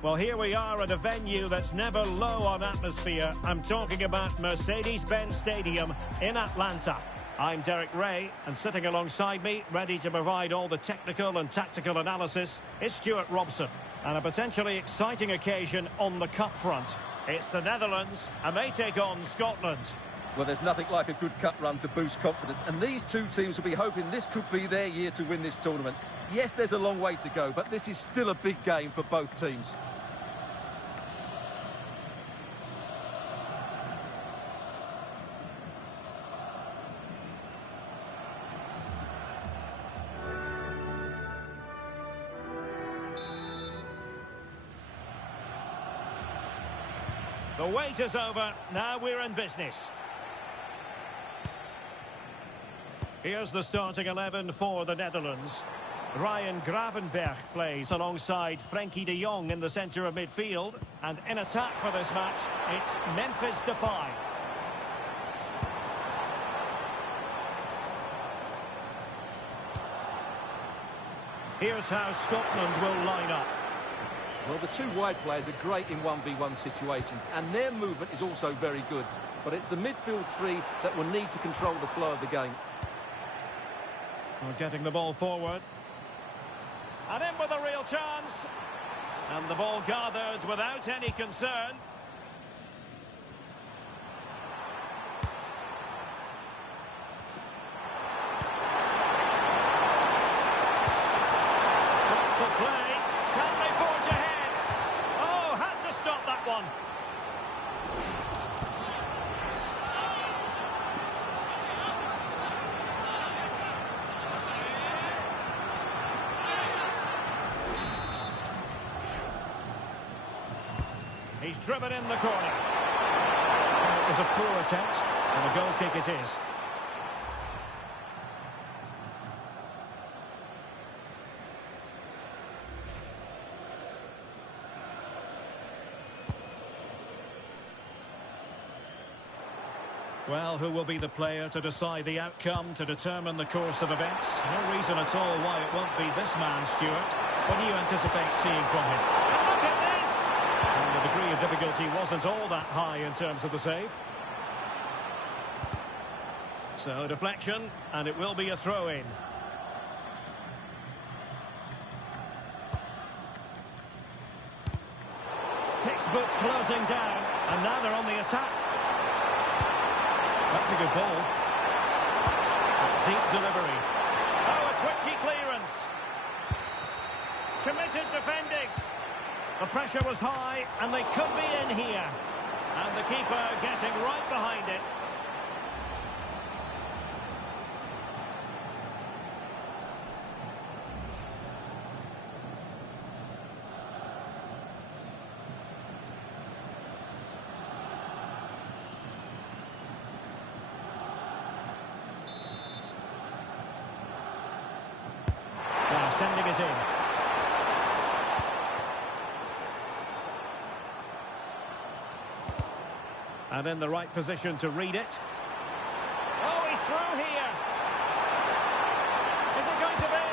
Well, here we are at a venue that's never low on atmosphere. I'm talking about Mercedes-Benz Stadium in Atlanta. I'm Derek Ray, and sitting alongside me, ready to provide all the technical and tactical analysis, is Stuart Robson. And a potentially exciting occasion on the cup front. It's the Netherlands, and they take on Scotland. Well, there's nothing like a good cup run to boost confidence, and these two teams will be hoping this could be their year to win this tournament. Yes, there's a long way to go, but this is still a big game for both teams. The wait is over. Now we're in business. Here's the starting 11 for the Netherlands. Ryan Gravenberch plays alongside Frenkie de Jong in the centre of midfield. And in attack for this match, it's Memphis Depay. Here's how Scotland will line up. Well, the two wide players are great in 1v1 situations, and their movement is also very good. But it's the midfield three that will need to control the flow of the game. Well, getting the ball forward. And in with a real chance. And the ball gathered without any concern. Thoughtful play. Can they forge ahead? Oh, had to stop that one. He's driven in the corner. It was a poor attempt, and a goal kick it is. Well, who will be the player to decide the outcome, to determine the course of events? No reason at all why it won't be this man, Stuart. What do you anticipate seeing from him? And look at this! And the degree of difficulty wasn't all that high in terms of the save. So, deflection, and it will be a throw-in. Textbook closing down, and now they're on the attack. That's a good ball. Deep delivery. Oh, a twitchy clearance. Committed defending. The pressure was high, and they could be in here. And the keeper getting right behind it. Sending it in. And in the right position to read it. Oh, he's through here. Is it going to be?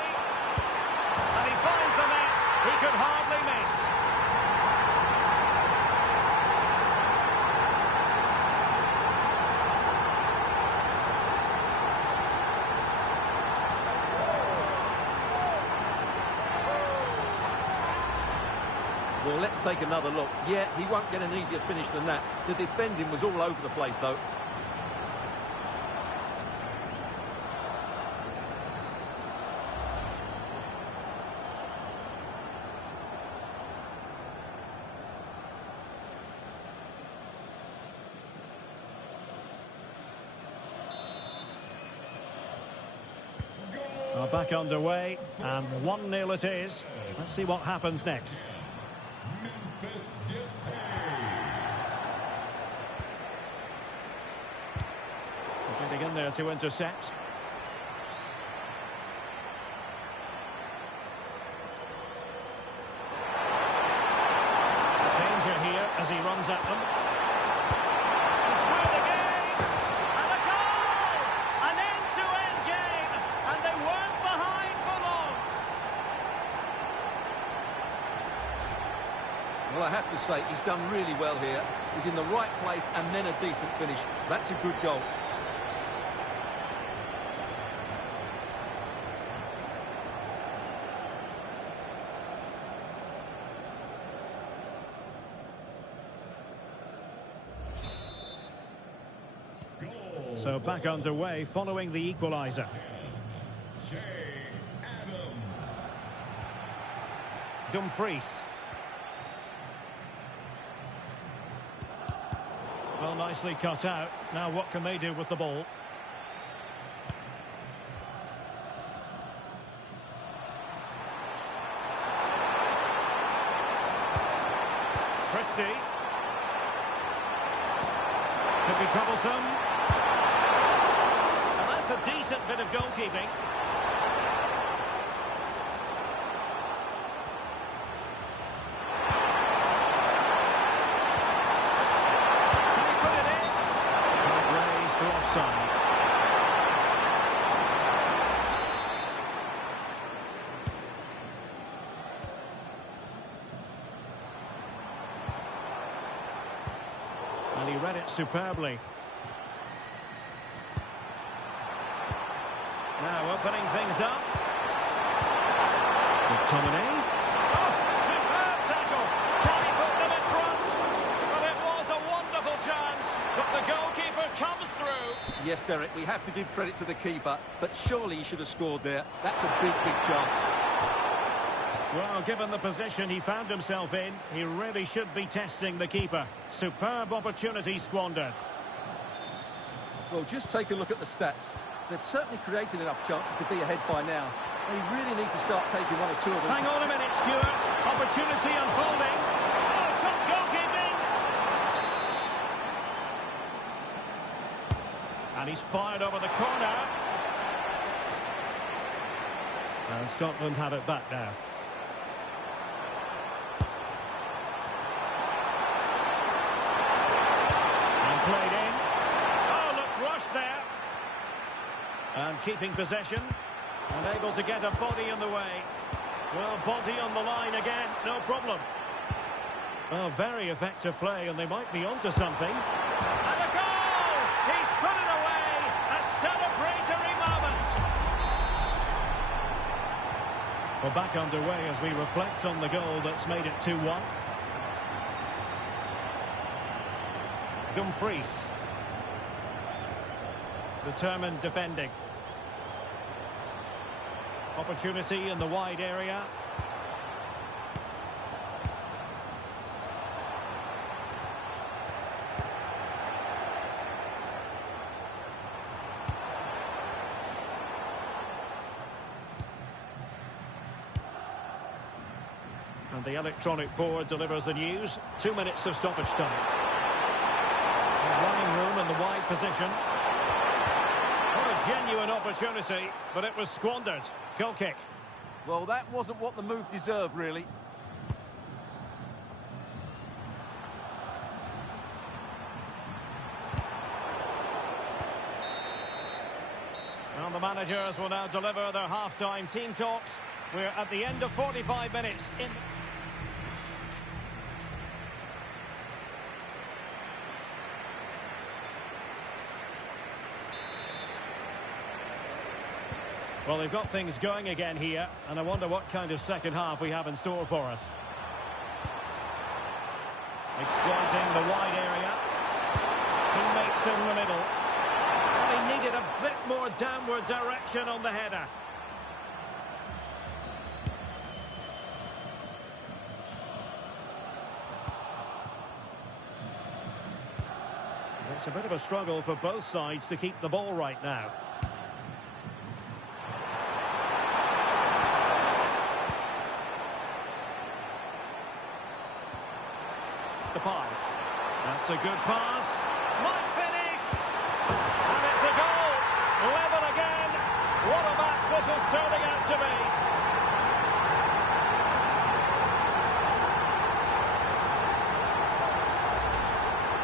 And he finds the net. He could hardly miss. Well, let's take another look. Yeah, he won't get an easier finish than that. The defending was all over the place, though. Well, back underway, and 1-0 it is. Let's see what happens next. Memphis Depay. Getting in there to intercept. Danger here as he runs at them. He's through the game, and a goal! An end-to-end game, and they weren't behind for long. Well, I have to say, he's done really well here. He's in the right place and then a decent finish. That's a good goal. So back underway following the equaliser. J. Adams. Dumfries. Well, nicely cut out. Now what can they do with the ball? Christie. Could be troublesome. And that's a decent bit of goalkeeping. Can he put it in? Raised for offside. And he read it superbly. Now opening things up. McTominay. Oh, superb tackle. Can he put them in front? But it was a wonderful chance. But the goalkeeper comes through. Yes, Derek, we have to give credit to the keeper, but surely he should have scored there. That's a big, big chance. Well, given the position he found himself in, he really should be testing the keeper. Superb opportunity squandered. Well, just take a look at the stats. They've certainly created enough chances to be ahead by now. They really need to start taking one or two of them. Hang on a minute, Stuart. Opportunity unfolding. Oh, top goalkeeping! And he's fired over the corner. And Scotland have it back now. Played in. Oh, looked rushed there. And keeping possession. And able to get a body in the way. Well, body on the line again. No problem. Oh, very effective play, and they might be onto something. And a goal! He's put it away. A celebratory moment. We're back underway as we reflect on the goal that's made it 2-1. Dumfries. Determined defending. Opportunity in the wide area. And the electronic board delivers the news. 2 minutes of stoppage time. Running room in the wide position. What a genuine opportunity, but it was squandered. Goal kick. Well, that wasn't what the move deserved, really. And the managers will now deliver their half-time team talks. We're at the end of 45 minutes. Well, they've got things going again here, and I wonder what kind of second half we have in store for us. Exploiting the wide area. Teammates in the middle. And they needed a bit more downward direction on the header. It's a bit of a struggle for both sides to keep the ball right now. That's a good pass. Might finish. And it's a goal. Level again. What a match this is turning out to be.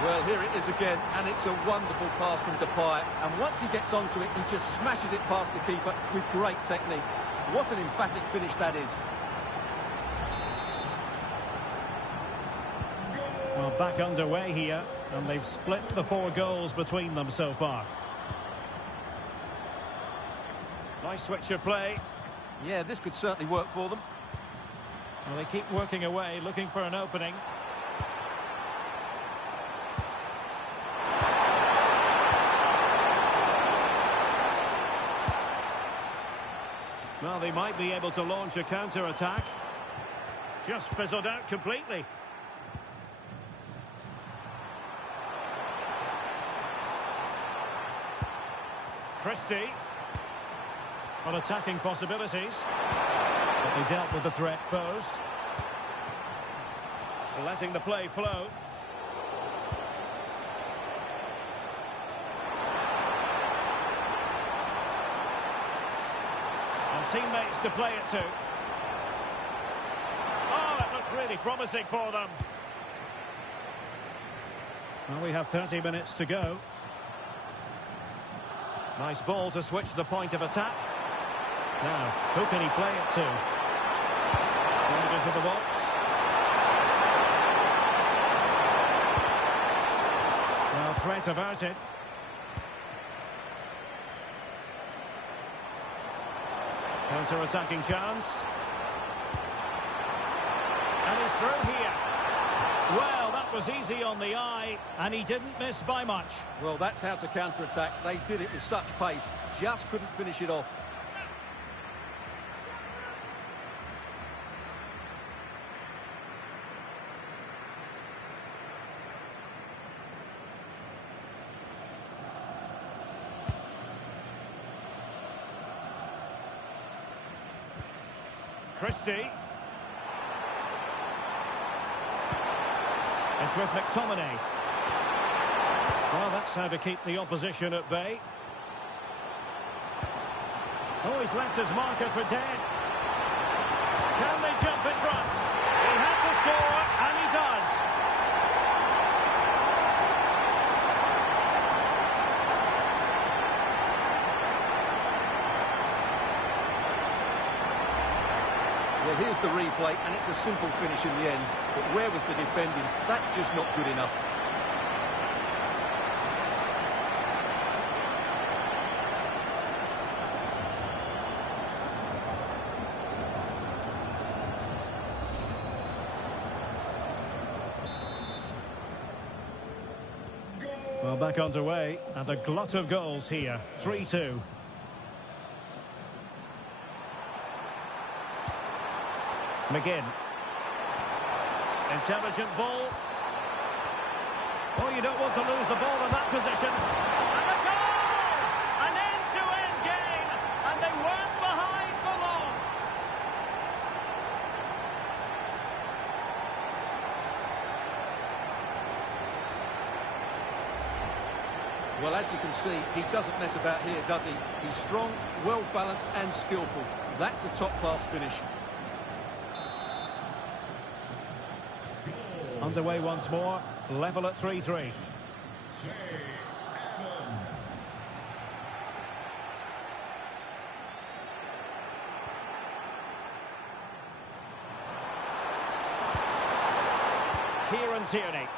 Well, here it is again, and it's a wonderful pass from Depay. And once he gets onto it, he just smashes it past the keeper with great technique. What an emphatic finish that is. Well, back underway here, and they've split the 4 goals between them so far. Nice switch of play. Yeah, this could certainly work for them. Well, they keep working away, looking for an opening. Well, they might be able to launch a counter-attack. Just fizzled out completely. Christie. On attacking possibilities. But they dealt with the threat posed. Letting the play flow. teammates to play it to. Oh, it looked really promising for them. Well, we have 30 minutes to go. Nice ball to switch the point of attack. Now, who can he play it to? Right into the box. Well, threat averted. Counter-attacking chance. And he's through here. Well, that was easy on the eye, and he didn't miss by much. Well, that's how to counter-attack. They did it with such pace, just couldn't finish it off. Christie. It's with McTominay. Well, that's how to keep the opposition at bay. Oh, he's left his marker for dead. Can they jump in front? He had to score, and he does. Well, here's the replay, and it's a simple finish in the end. But where was the defending? That's just not good enough. Well, back underway, and a glut of goals here. 3-2. McGinn. Intelligent ball. Oh, you don't want to lose the ball in that position. And a goal! An end-to-end game, and they weren't behind for long. Well, as you can see, he doesn't mess about here, does he? He's strong, well-balanced and skillful. That's a top-class finish. Underway once more, level at 3-3. Kieran Tierney.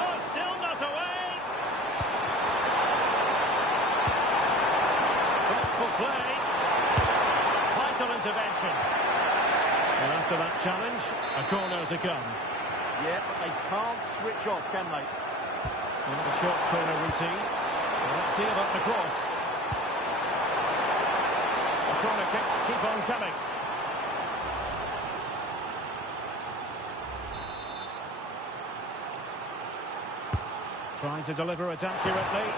Oh, still not away. Thoughtful play. Intervention. And after that challenge, a corner to come. Yeah, but they can't switch off, can they? Well, a short corner routine. Well, let's see about the cross. The corner kicks keep on coming. Trying to deliver it accurately.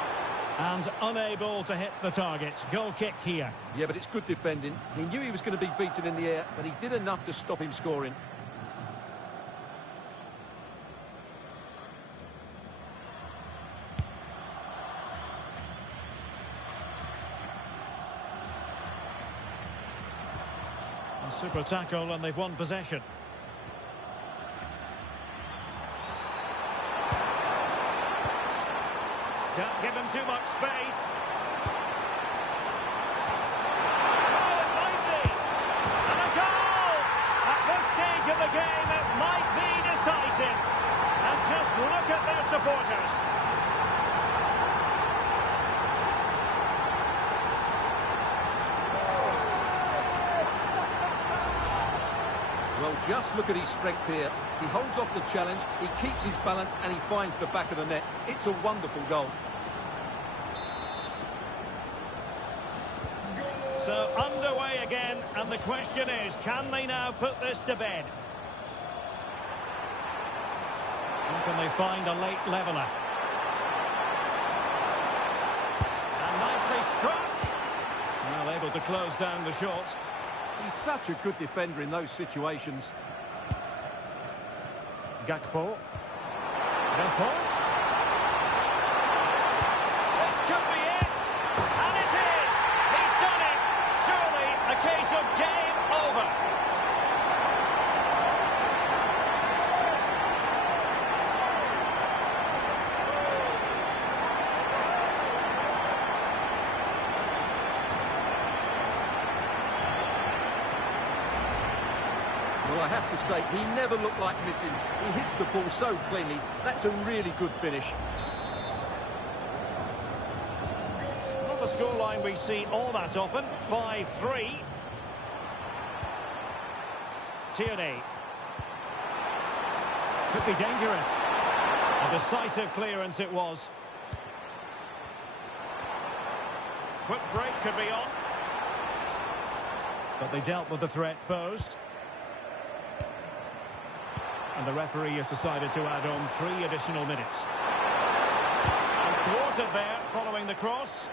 And unable to hit the target. Goal kick here. Yeah, but it's good defending. He knew he was going to be beaten in the air, but he did enough to stop him scoring. A super tackle, and they've won possession. Can't give him too much space. Oh, it might be. And a goal! At this stage of the game, it might be decisive. And just look at their supporters. Well, just look at his strength here. He holds off the challenge, he keeps his balance, and he finds the back of the net. It's a wonderful goal. So underway again, and the question is, can they now put this to bed? Or can they find a late leveller? And nicely struck. Well, able to close down the shot. He's such a good defender in those situations. Gakpo. The post. Well, I have to say, he never looked like missing. He hits the ball so cleanly. That's a really good finish. Not a scoreline we see all that often. 5-3. Tierney. Could be dangerous. A decisive clearance it was. Quick break could be on. But they dealt with the threat posed. And the referee has decided to add on 3 additional minutes. And thwarted there following the cross.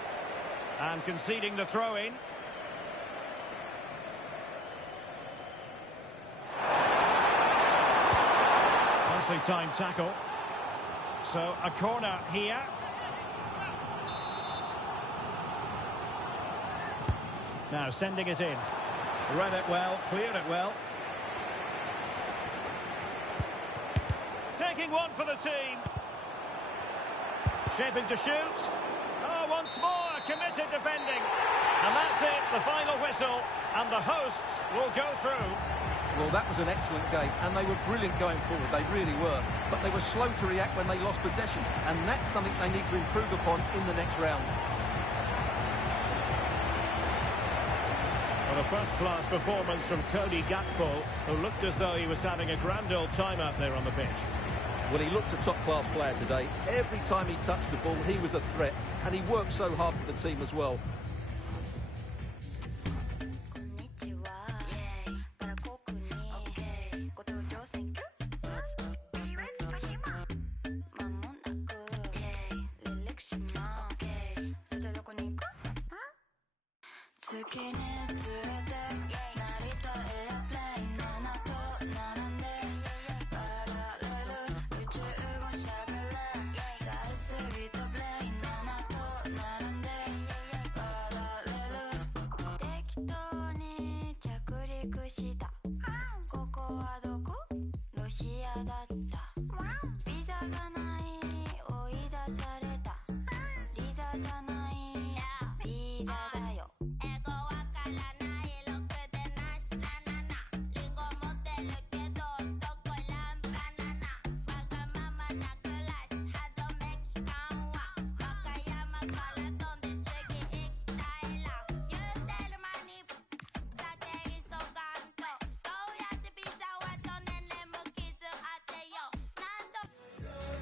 And conceding the throw-in. Nicely timed tackle. So a corner here. Now sending it in. Read it well, cleared it well. Taking one for the team. Shaping to shoot. Oh, once more, committed defending. And that's it, the final whistle. And the hosts will go through. Well, that was an excellent game, and they were brilliant going forward. They really were. But they were slow to react when they lost possession. And that's something they need to improve upon in the next round. Well, a first-class performance from Cody Gakpo, who looked as though he was having a grand old time out there on the pitch. Well, he looked a top-class player today. Every time he touched the ball, he was a threat. And he worked so hard for the team as well.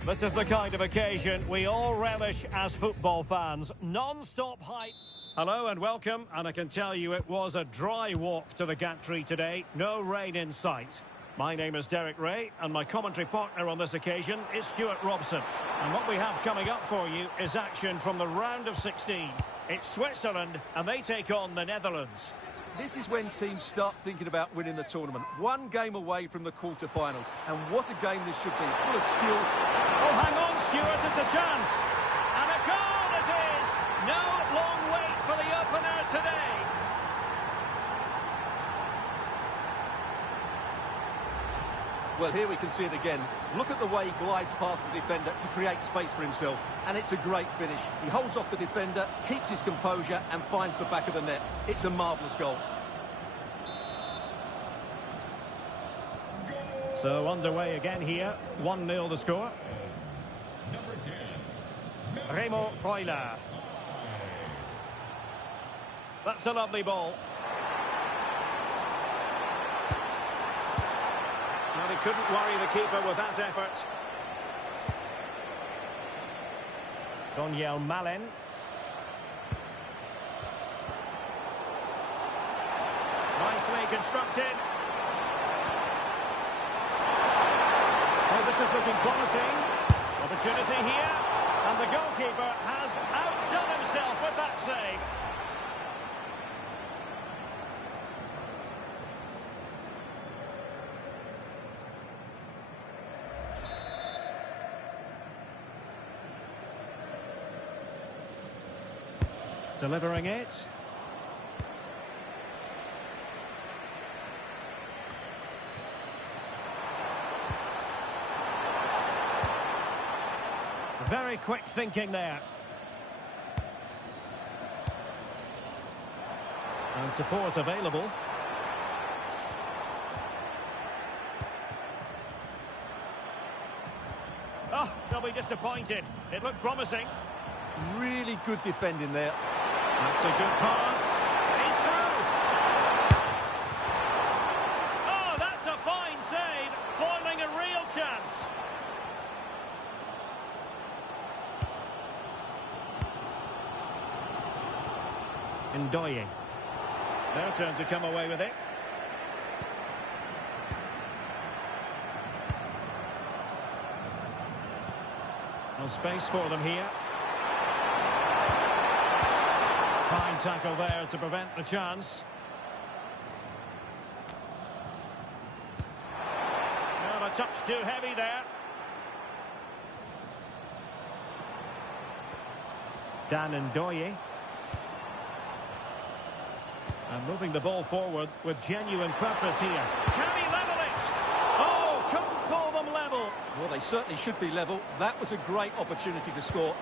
This is the kind of occasion we all relish as football fans. Non-stop hype. Hello and welcome, and I can tell you it was a dry walk to the gantry today. No rain in sight. My name is Derek Ray, and my commentary partner on this occasion is Stuart Robson. And what we have coming up for you is action from the round of 16. It's Switzerland, and they take on the Netherlands. This is when teams start thinking about winning the tournament. One game away from the quarter-finals. And what a game this should be. Full of skill. Oh, hang on, Stuart, it's a chance. And a goal it is. No long wait for the opener today. Well, here we can see it again. Look at the way he glides past the defender to create space for himself. And it's a great finish. He holds off the defender, keeps his composure, and finds the back of the net. It's a marvellous goal. So underway again here. 1-0 the score. Number 10. Remo Freuler. That's a lovely ball. Well, he couldn't worry the keeper with that effort. Daniel Malen. Nicely constructed. Oh, this is looking promising. Opportunity here. And the goalkeeper has outdone himself with that save. Delivering it. Very quick thinking there. And support available. they'll be disappointed. It looked promising. Really good defending there. That's a good pass. He's through. Oh, that's a fine save. Foiling a real chance. Ndoye. Their turn to come away with it. No space for them here. Fine tackle there to prevent the chance. Well, a touch too heavy there. Dan Ndoye. And moving the ball forward with genuine purpose here. Can he level it? Oh, couldn't pull them level. Well, they certainly should be level. That was a great opportunity to score.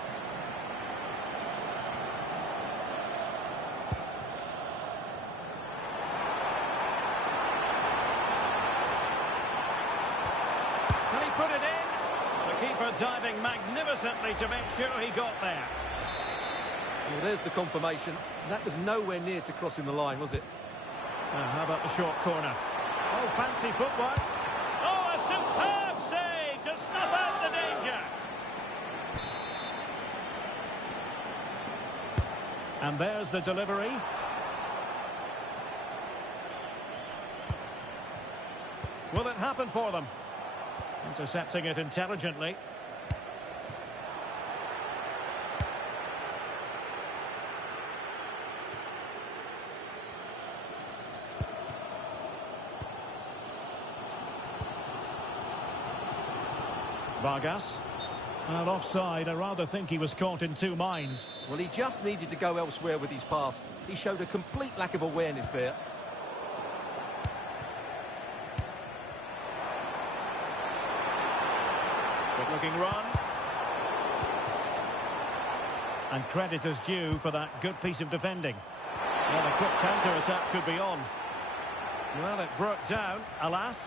Can he put it in? The keeper diving magnificently to make sure he got there. Well, there's the confirmation. That was nowhere near to crossing the line, was it? How about the short corner? Oh, fancy footwork. Oh, a superb save to snuff out the danger. And there's the delivery. Will it happen for them? Intercepting it intelligently. Vargas. And offside, I rather think he was caught in two minds. Well, he just needed to go elsewhere with his pass. He showed a complete lack of awareness there. Good looking run. And credit is due for that good piece of defending. Well, a quick counter-attack could be on. Well, it broke down, alas.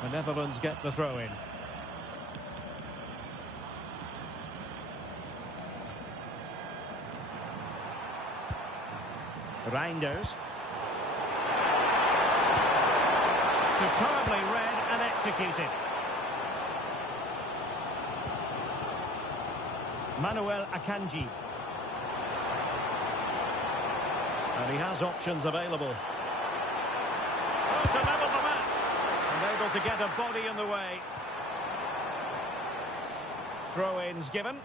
The Netherlands get the throw-in. Reinders. Superbly read and executed. Manuel Akanji. And he has options available. Oh, to level the match. And able to get a body in the way. Throw-ins given.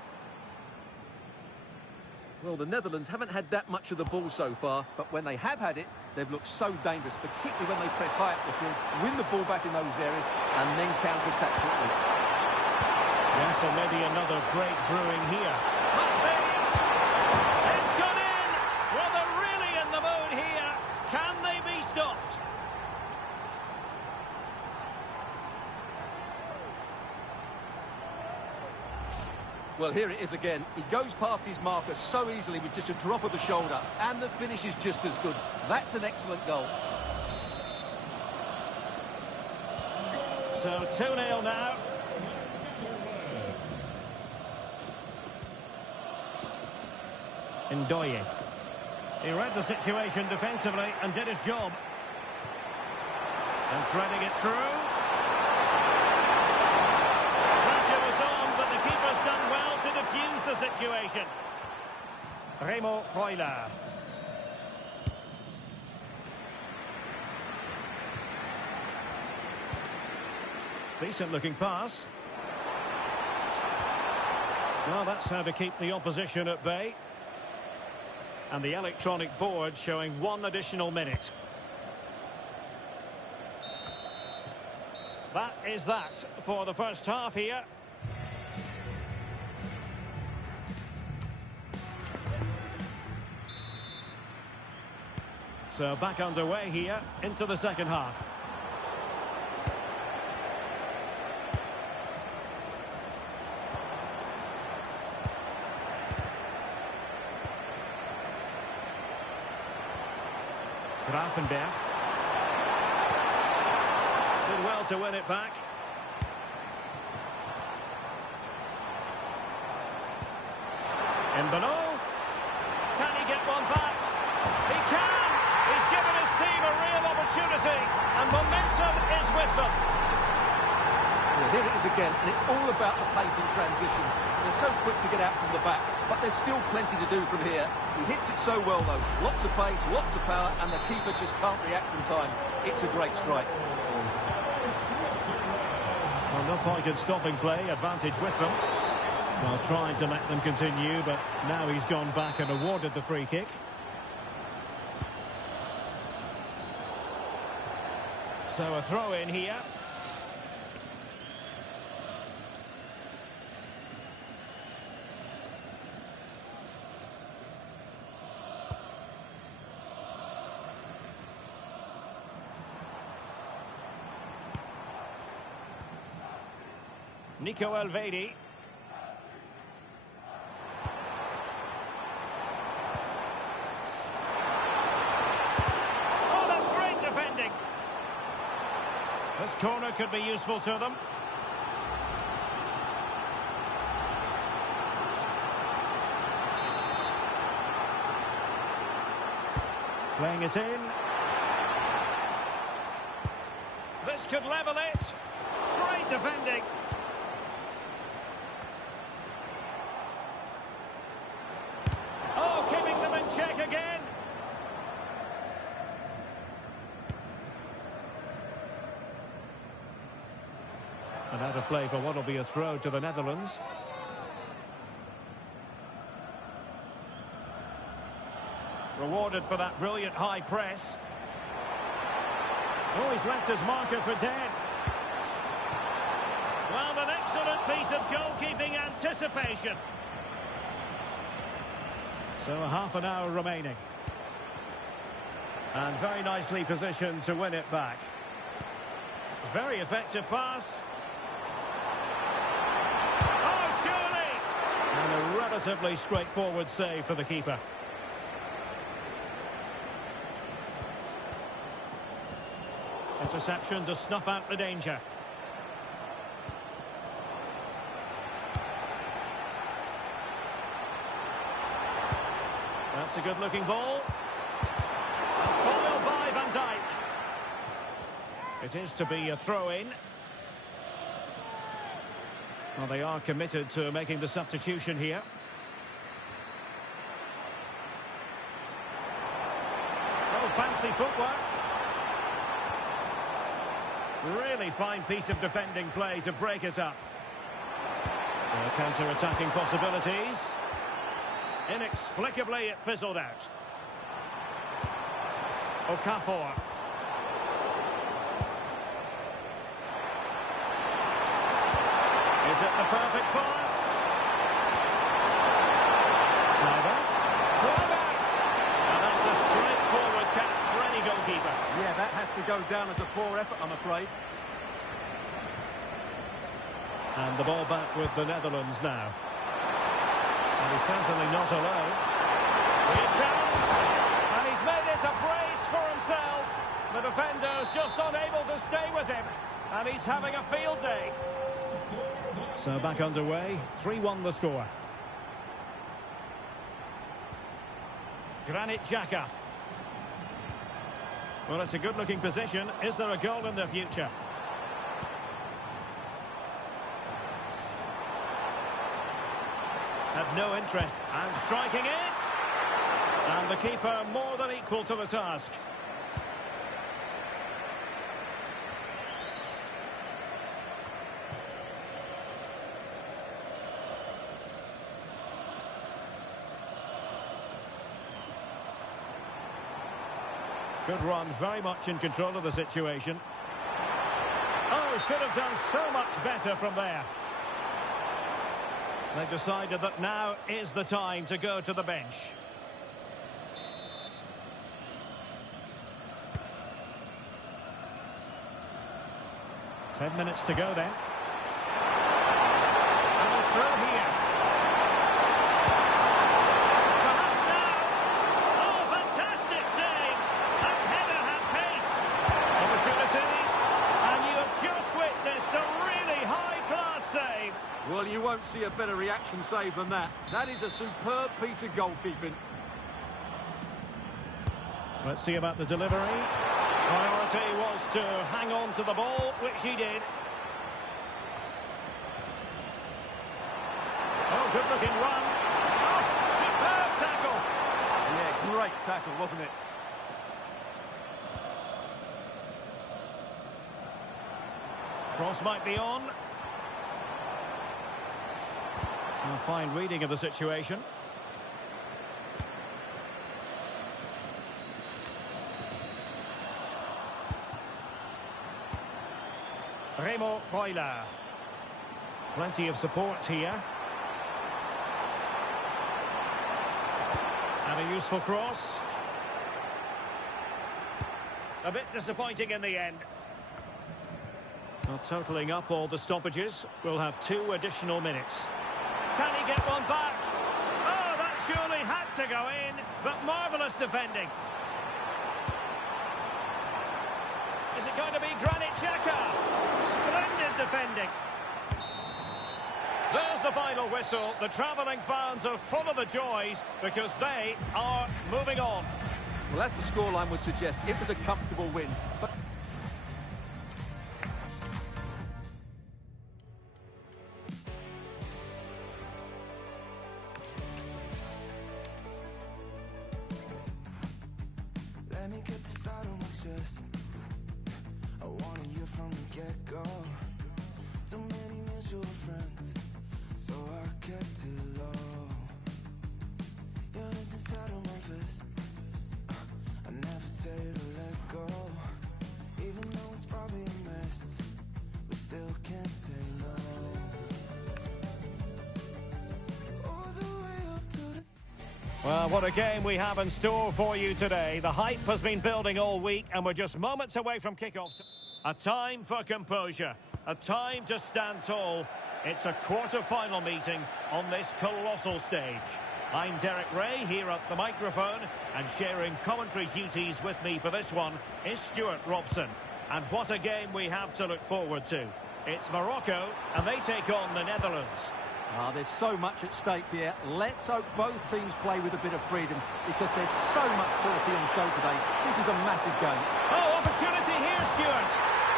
Well, the Netherlands haven't had that much of the ball so far, but when they have had it, they've looked so dangerous, particularly when they press high up the field, win the ball back in those areas, and then counter-attack quickly. Yes, and maybe another break brewing here. Must be! It's gone in! Well, they're really in the mood here. Can they be stopped? Well, here it is again. He goes past his marker so easily with just a drop of the shoulder, and the finish is just as good. That's an excellent goal. So 2-0 now. Ndoye. He read the situation defensively and did his job. And threading it through. Pressure was on, but the keeper's done well to defuse the situation. Remo Freuler. Decent looking pass. Well, that's how to keep the opposition at bay. And the electronic board showing 1 additional minute. That is that for the first half here. So back underway here into the second half. Grafenberg. Did well to win it back. Mbano. Can he get one back? He can! He's given his team a real opportunity, and momentum is with them. Well, here it is again, and it's all about the pace in transition. They're so quick to get out from the back, but there's still plenty to do from here. He hits it so well, though. Lots of pace, lots of power, and the keeper just can't react in time. It's a great strike. Well, no point in stopping play. Advantage with them. Well, trying to let them continue, but now he's gone back and awarded the free kick. So a throw in here. Nico Elvedi. Oh, that's great defending. This corner could be useful to them. Playing it in. This could level it. Great defending. Oh, keeping them in check again. And out of play for what will be a throw to the Netherlands. Rewarded for that brilliant high press. Oh, he's left his marker for dead. Well, an excellent piece of goalkeeping anticipation. So half an hour remaining. And very nicely positioned to win it back. Very effective pass. Oh, surely! And a relatively straightforward save for the keeper. Interception to snuff out the danger. That's a good-looking ball. Followed by Van Dijk. It is to be a throw-in. Well, they are committed to making the substitution here. Oh, fancy footwork. Really fine piece of defending play to break us up. Counter-attacking possibilities. Inexplicably, it fizzled out. Okafor. Is it the perfect pass? Kluivert. Kluivert! And that's a straightforward catch for any goalkeeper. Yeah, that has to go down as a poor effort, I'm afraid. And the ball back with the Netherlands now. And he's certainly not alone. Great chance. And he's made it a brace for himself. The defender's just unable to stay with him. And he's having a field day. So back underway. 3-1 the score. Granit Xhaka. Well, it's a good-looking position. Is there a goal in the future? Have no interest. And striking it. And the keeper more than equal to the task. Good run, very much in control of the situation. Oh, should have done so much better from there. They've decided that now is the time to go to the bench. Ten minutes to go then. And it's through here. Perhaps now. Oh, fantastic save. And headed a better reaction save than that. That is a superb piece of goalkeeping. Let's see about the delivery. Priority was to hang on to the ball, which he did. Oh, good-looking run. Oh, superb tackle. Yeah, great tackle, wasn't it? Cross might be on. A fine reading of the situation. Remo Freuler. Plenty of support here. And a useful cross. A bit disappointing in the end. Well, totalling up all the stoppages, we'll have 2 additional minutes. Can he get one back? Oh, that surely had to go in, but marvellous defending. Is it going to be Granit Xhaka? Splendid defending. There's the final whistle. The travelling fans are full of the joys because they are moving on. Well, as the scoreline would suggest, it was a comfortable win. But let me get this out of my chest. I wanted you from the get-go. So many mutual friends, so I kept it low. Your hands inside of my vest. I never tell you to let go. Even though it's probably a mess, we still can't say no. All the way up to the Well, what a game we have in store for you today. The hype has been building all week and we're just moments away from kickoff. A time for composure, a time to stand tall. It's a quarter-final meeting on this colossal stage. I'm Derek Ray here at the microphone, and sharing commentary duties with me for this one is Stuart Robson. And what a game we have to look forward to. It's Morocco and they take on the Netherlands. there's so much at stake here. Let's hope both teams play with a bit of freedom because there's so much quality on show today. This is a massive game. Oh, opportunity here, Stuart.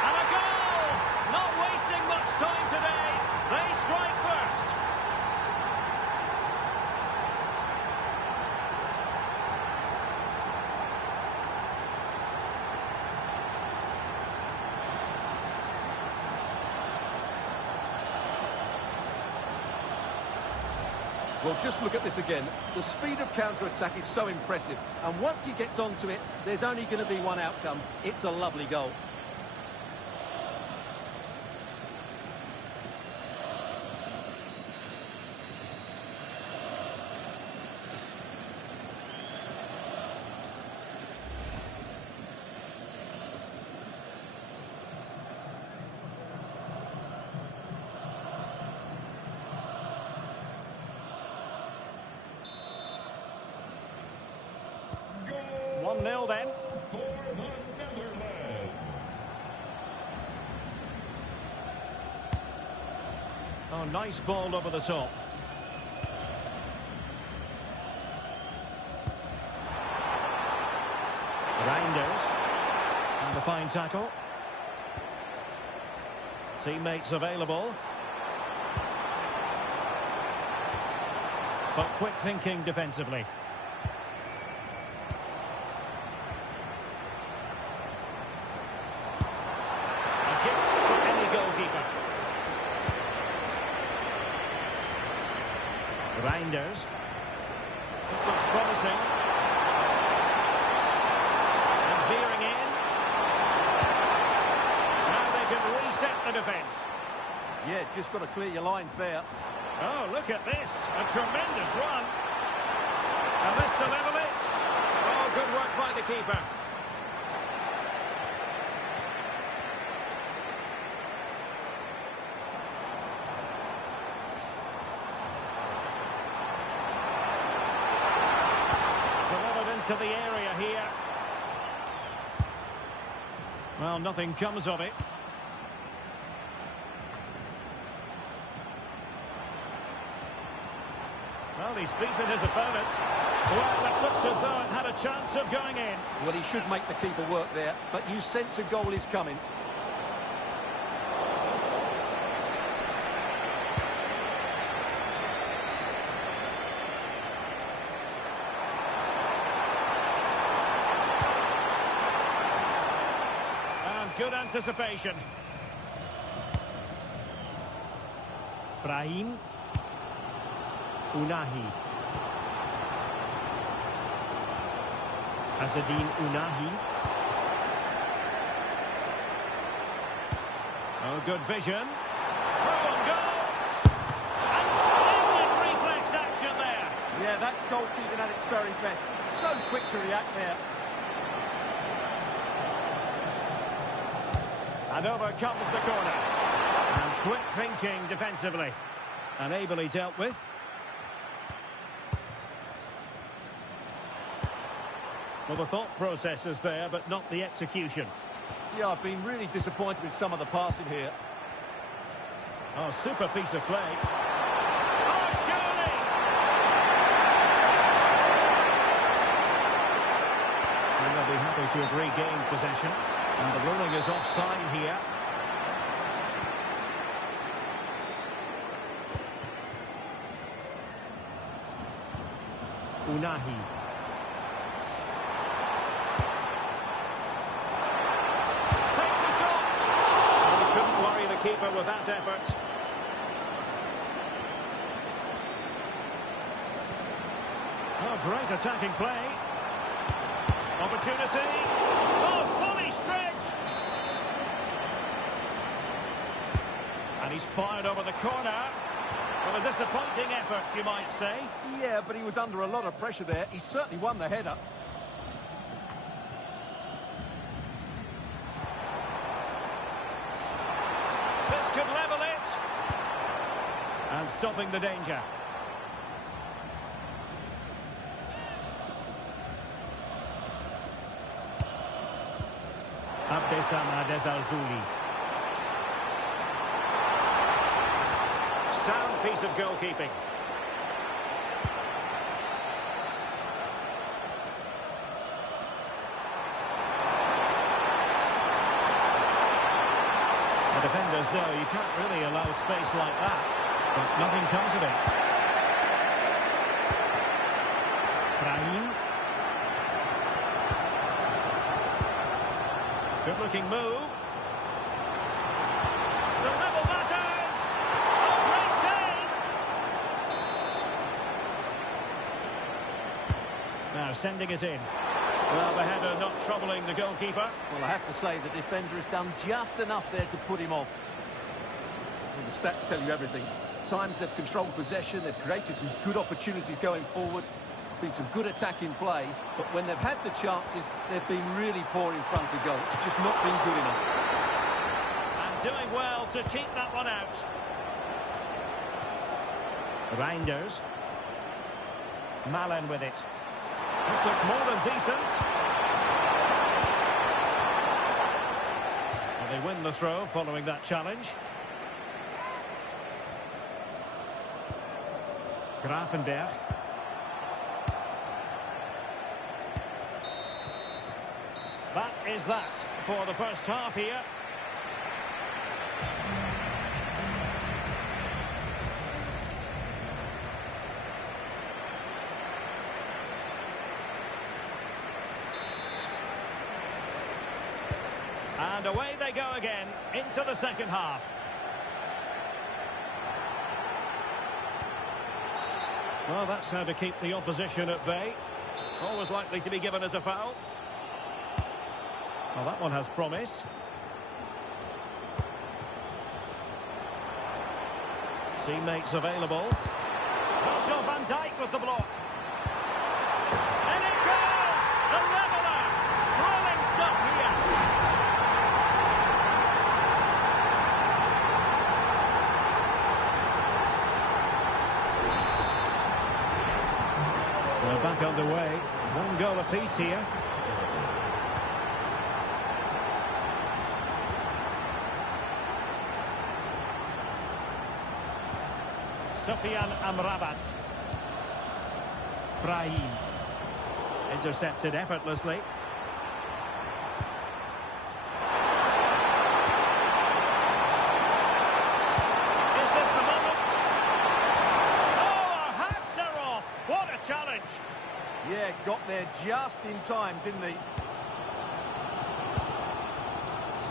And a goal! Not wasting much time today. They strike first. Well, just look at this again. The speed of counter-attack is so impressive. And once he gets onto it, there's only going to be one outcome. It's a lovely goal. Goal 1-0 then. for the Netherlands. Oh, nice ball over the top. Reinders. And a fine tackle. Teammates available. But quick thinking defensively. A gift for any goalkeeper. Reinders. This looks promising. And veering in. Now they can reset the defence. Yeah, just got to clear your lines there. Oh, look at this. A tremendous run. And this to level it. Oh, good work by the keeper. Delivered into the area here. Well, nothing comes of it. Well, he's beaten his opponent. Well, it looked as though it had a chance of going in. Well, he should make the keeper work there, but you sense a goal is coming. And good anticipation. Brahim. Unahi. Azzedine Unahi. Oh, good vision. Through on goal. And splendid reflex action there. Yeah, that's goalkeeping at its very best. So quick to react there. And over comes the corner. And quick thinking defensively. And ably dealt with. Well, the thought process is there, but not the execution. Yeah, I've been really disappointed with some of the passing here. Oh, super piece of play. Oh, surely! And they'll be happy to have regained possession. And the ruling is offside here. Unahi. Takes the shot! Well, he couldn't worry the keeper with that effort. Oh, great attacking play. Opportunity. Oh, fully stretched! And he's fired over the corner. Well, a disappointing effort, you might say. Yeah, but he was under a lot of pressure there. He certainly won the header. This could level it. And stopping the danger. Abdesam Adezalzouli. Sound piece of goalkeeping. The defenders know you can't really allow space like that, but nothing comes of it. Brahim. Good looking move. To level matters. Oh, great save. Now sending it in. Well, the header not troubling the goalkeeper. Well, I have to say the defender has done just enough there to put him off. Well, the stats tell you everything. At times they've controlled possession, they've created some good opportunities going forward, been some good attacking play, but when they've had the chances, they've been really poor in front of goal. It's just not been good enough. And doing well to keep that one out. Reinders. Malen with it. This looks more than decent. Well, they win the throw following that challenge. Grafenberg. That is that for the first half here. And away they go again into the second half. Well, that's how to keep the opposition at bay. Always likely to be given as a foul. Well, that one has promise. Teammates available. Virgil van Dijk with the block. And it goes! The leveller! Thrilling stuff here. So back underway. One goal apiece here. Sofian Amrabat. Brahim. Intercepted effortlessly. Is this the moment? Oh, our hats are off. What a challenge. Yeah, got there just in time, didn't he?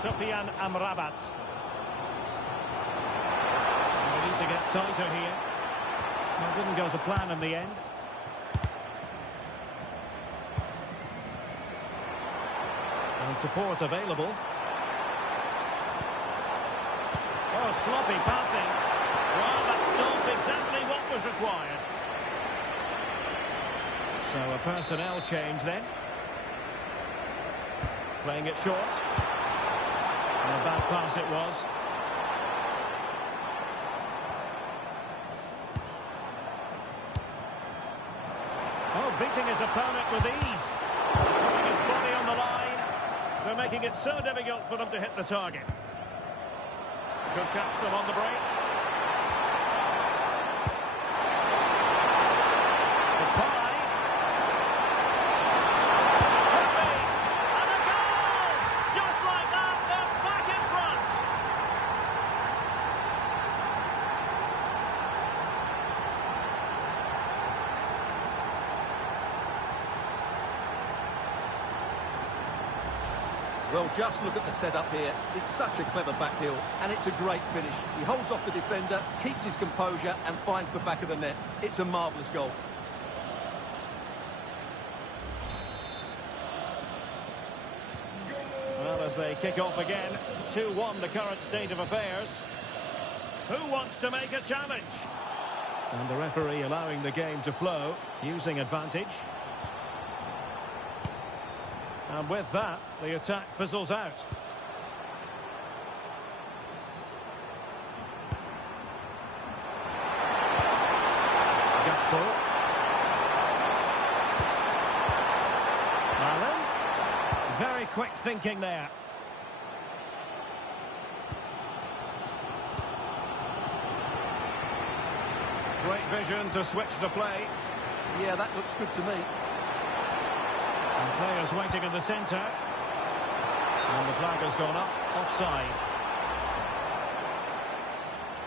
Sufyan Amrabat. We need to get tighter here. Well, didn't go to plan in the end. And support available. Oh, sloppy passing. Well, that's not exactly what was required. So a personnel change then. Playing it short. And a bad pass it was. Oh, beating his opponent with ease. Putting his body on the line. They're making it so difficult for them to hit the target. Could catch them on the break. Depay. Murphy. And a goal! Just like that, they're back in front. Well, just look at the setup here. It's such a clever back heel, and it's a great finish. He holds off the defender, keeps his composure, and finds the back of the net. It's a marvellous goal. Well, as they kick off again, 2-1 the current state of affairs. Who wants to make a challenge? And the referee allowing the game to flow, using advantage. And with that, the attack fizzles out. Gakpo. Allen. Very quick thinking there. Great vision to switch the play. Yeah, that looks good to me. And players waiting in the centre. And the flag has gone up, offside.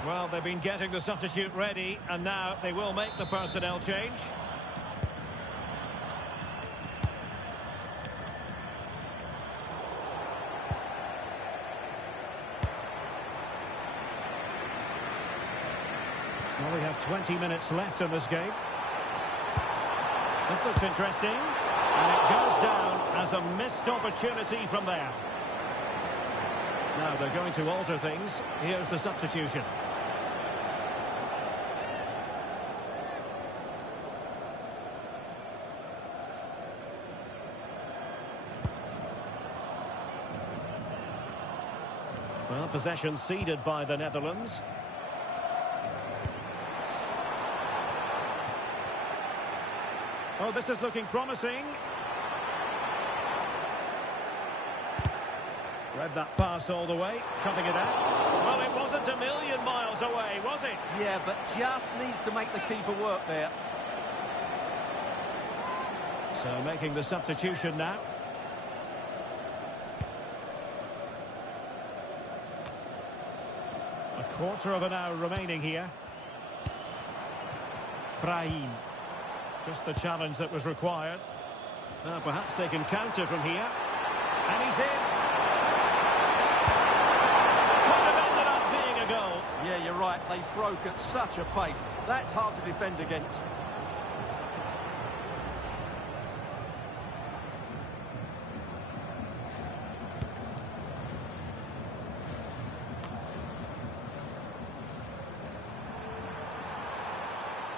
Well, they've been getting the substitute ready, and now they will make the personnel change. Well, we have 20 minutes left in this game. This looks interesting. And it goes down as a missed opportunity from there. Now they're going to alter things. Here's the substitution. Well, possession ceded by the Netherlands. Oh, this is looking promising. Read that pass all the way, cutting it out. Well, it wasn't a million miles away, was it? Yeah, but just needs to make the keeper work there. So making the substitution now. A quarter of an hour remaining here. Brahim. Just the challenge that was required. Now perhaps they can counter from here. And he's in. Could have ended up being a goal. Yeah, you're right. They broke at such a pace. That's hard to defend against.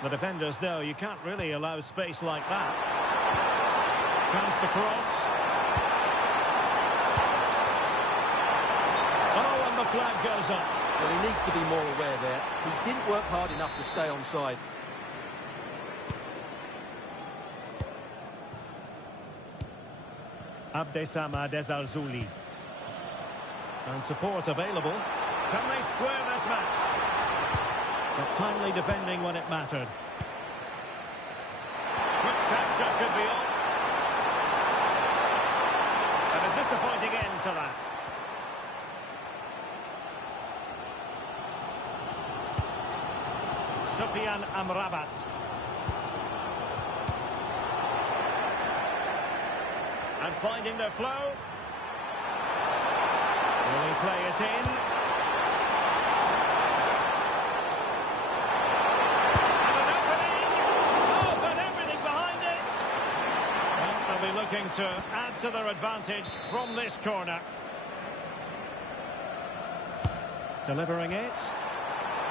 The defenders know you can't really allow space like that. Chance to cross. Oh, and the flag goes up. Well, he needs to be more aware there. He didn't work hard enough to stay onside. Abdessamad Al-Zouli. And support available. Can they square this match? But timely defending when it mattered. Quick counter could be on. And a disappointing end to that. Sufyan Amrabat. And finding their flow. Will he play it in? And an opening! Oh, got everything behind it! Well, they'll be looking to add to their advantage from this corner. Delivering it.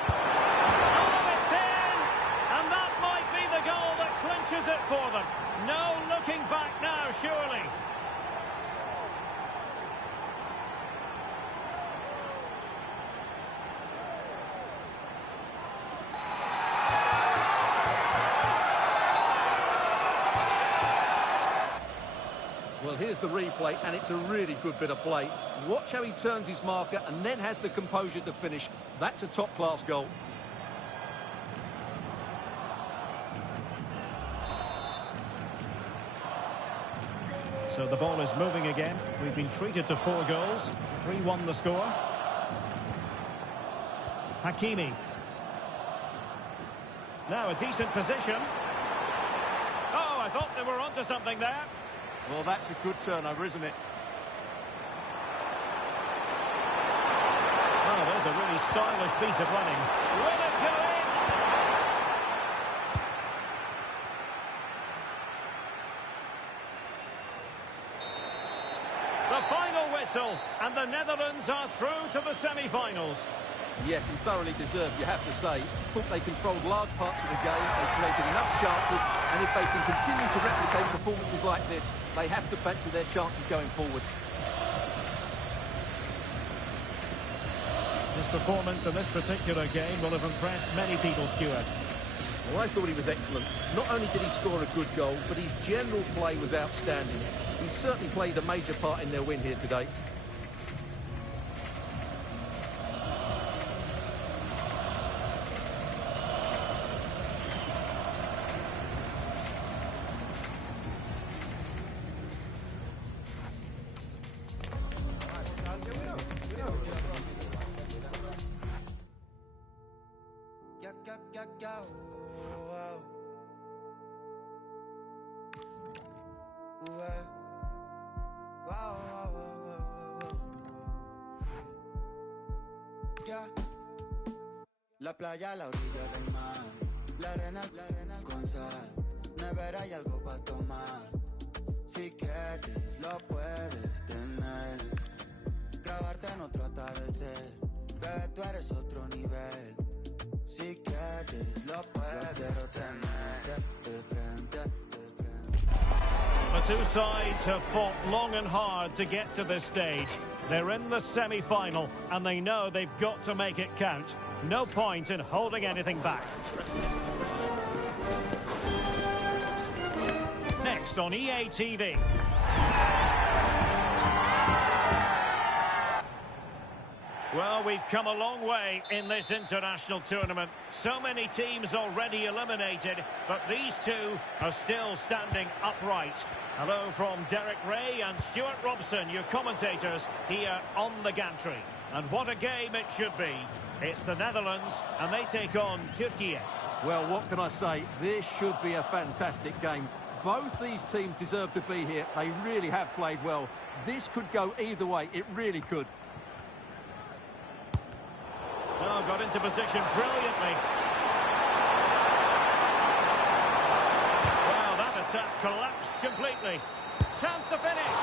Oh, it's in! And that might be the goal that clinches it for them. No looking back now, surely. Well, here's the replay, and it's a really good bit of play. Watch how he turns his marker and then has the composure to finish. That's a top-class goal. So the ball is moving again. We've been treated to 4 goals. 3-1 the score. Hakimi. Now a decent position. Oh, I thought they were onto something there. Well, that's a good turnover, isn't it? Oh, there's a really stylish piece of running. Will it go in? The final whistle, and the Netherlands are through to the semi-finals. Yes, and thoroughly deserved, you have to say. Thought they controlled large parts of the game, they created enough chances, and if they can continue to replicate performances like this, they have to fancy their chances going forward. His performance in this particular game will have impressed many people, Stuart. Well, I thought he was excellent. Not only did he score a good goal, but his general play was outstanding. He certainly played a major part in their win here today. La playa, la orilla del mar, la arena con sal, nevera y algo para tomar. Si quieres lo puedes tener, grabarte en otro atardecer, bebé tú eres otro nivel. Si quieres lo puedes tener, de frente, de frente. The two sides have fought long and hard to get to this stage. They're in the semi-final, and they know they've got to make it count. No point in holding anything back. Next on EA TV. Well, we've come a long way in this international tournament. So many teams already eliminated, but these two are still standing upright. Hello from Derek Ray and Stuart Robson, your commentators here on the gantry. And what a game it should be. It's the Netherlands, and they take on Turkey. Well, what can I say? This should be a fantastic game. Both these teams deserve to be here. They really have played well. This could go either way. It really could. Oh, got into position brilliantly. Well, that attack collapsed completely. Chance to finish.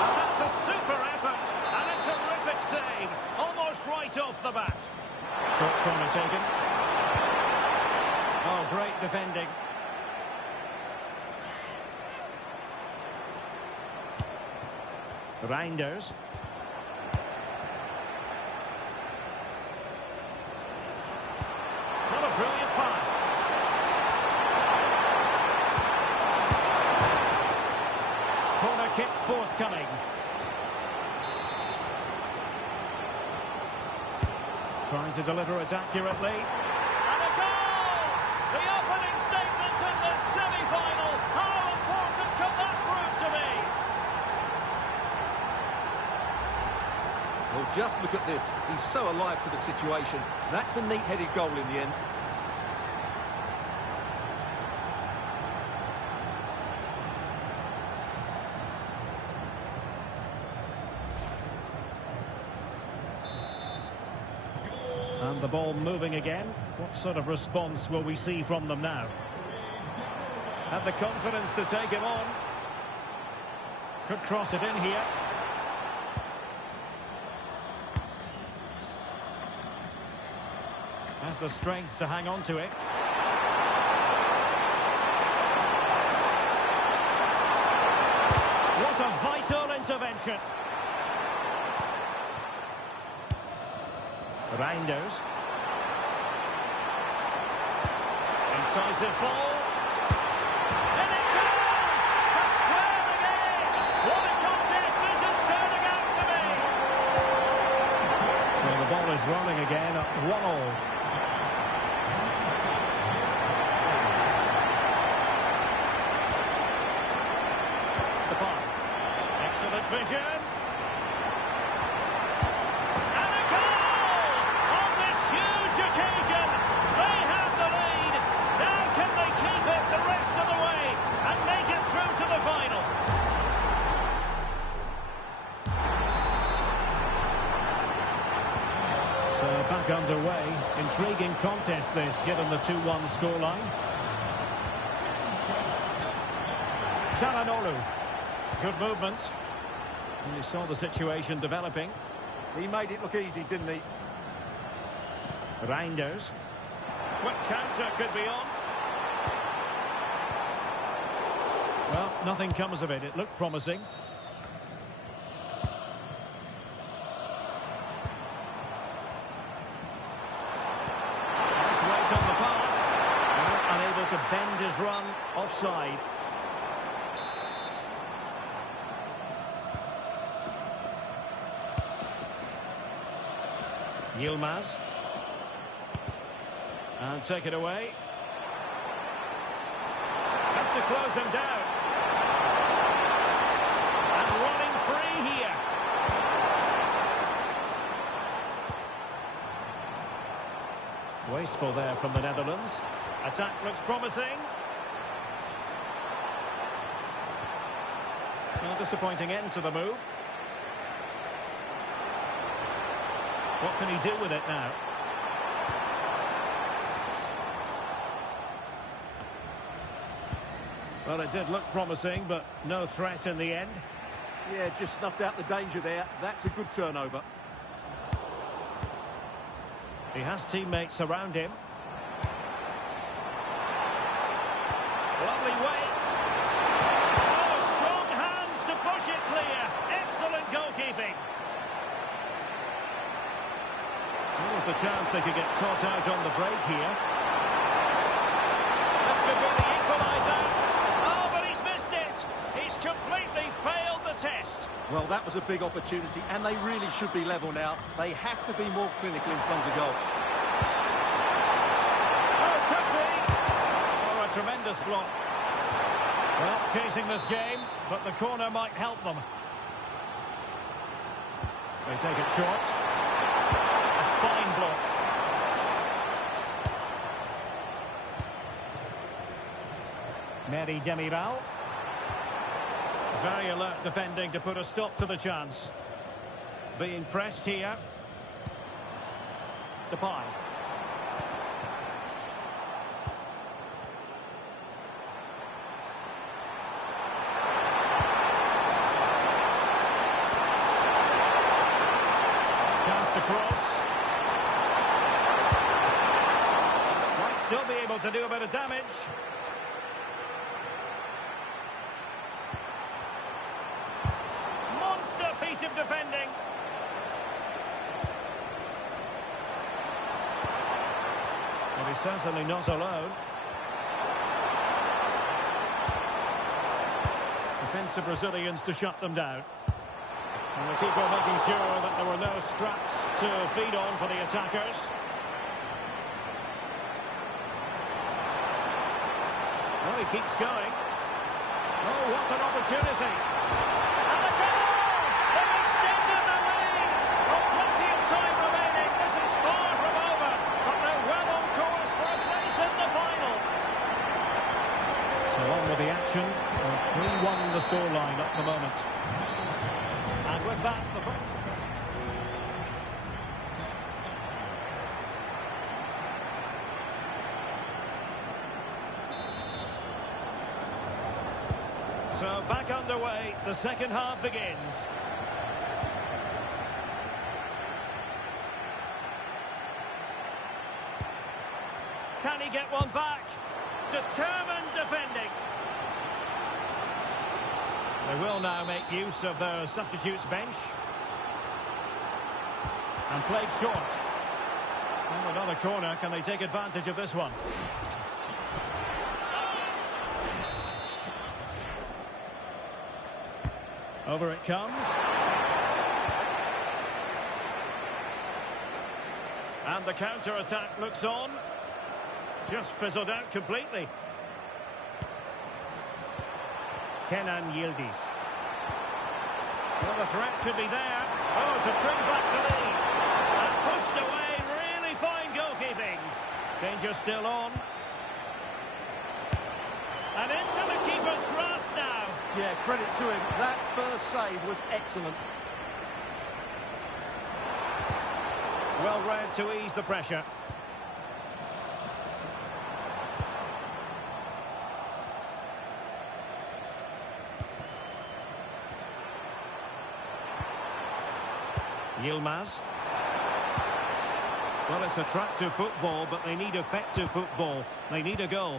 And that's a super effort. And a terrific save. Almost right off the bat. Short corner taken. Oh, great defending. Reinders. What a brilliant pass. Corner kick forthcoming. Trying to deliver it accurately. And a goal! The opening statement in the semi-final. Just look at this. He's so alive to the situation. That's a neat-headed goal in the end. And the ball moving again. What sort of response will we see from them now? Had the confidence to take him on. Could cross it in here. Has the strength to hang on to it. What a vital intervention. Reinders. Incisive ball. And it goes! To square again! What a contest this is turning out to be! So the ball is rolling again at 1-1. Excellent vision. And a goal! On this huge occasion, they have the lead. Now can they keep it the rest of the way and make it through to the final? So back underway. Intriguing contest this, given the 2-1 scoreline. Çalhanoğlu. Good movement. And you saw the situation developing. He made it look easy, didn't he? Reinders. Quick counter could be on. Well, nothing comes of it. It looked promising. Nice weight on the pass. Unable to bend his run offside. Yilmaz. And take it away. Have to close him down. And running free here. Wasteful there from the Netherlands. Attack looks promising. Well, disappointing end to the move. What can he do with it now? Well, it did look promising, but no threat in the end. Yeah, just snuffed out the danger there. That's a good turnover. He has teammates around him. Lovely weight. Oh, strong hands to push it clear. Excellent goalkeeping. There was the chance they could get caught out on the break here. This could be the equaliser. Oh, but he's missed it. He's completely failed the test. Well, that was a big opportunity, and they really should be level now. They have to be more clinical in front of goal. Oh, could be. Oh, a tremendous block. Well, chasing this game, but the corner might help them. They take it short. Fine block. Mary Demiral. Very alert defending to put a stop to the chance. Being pressed here. Depay. Chance to cross. Still be able to do a bit of damage. Monster piece of defending. But he's certainly not alone. Defensive Brazilians to shut them down. And the keeper making sure that there were no scraps to feed on for the attackers. Oh, he keeps going. Oh, what an opportunity. And a goal! They've extended the lead. Oh, So on with the action. 3-1 the scoreline at the moment. And with that, so back underway, the second half begins. Can he get one back? Determined defending. They will now make use of their substitutes bench. And played short. And another corner. Can they take advantage of this one? Over it comes. And the counter-attack looks on. Just fizzled out completely. Kenan Yildiz. Well, the threat could be there. Oh, to trim back the lead. And pushed away. Really fine goalkeeping. Danger still on. And into the keeper's grasp now. Yeah, credit to him. That first save was excellent. Well read to ease the pressure. Yilmaz. Well, it's attractive football, but they need effective football. They need a goal.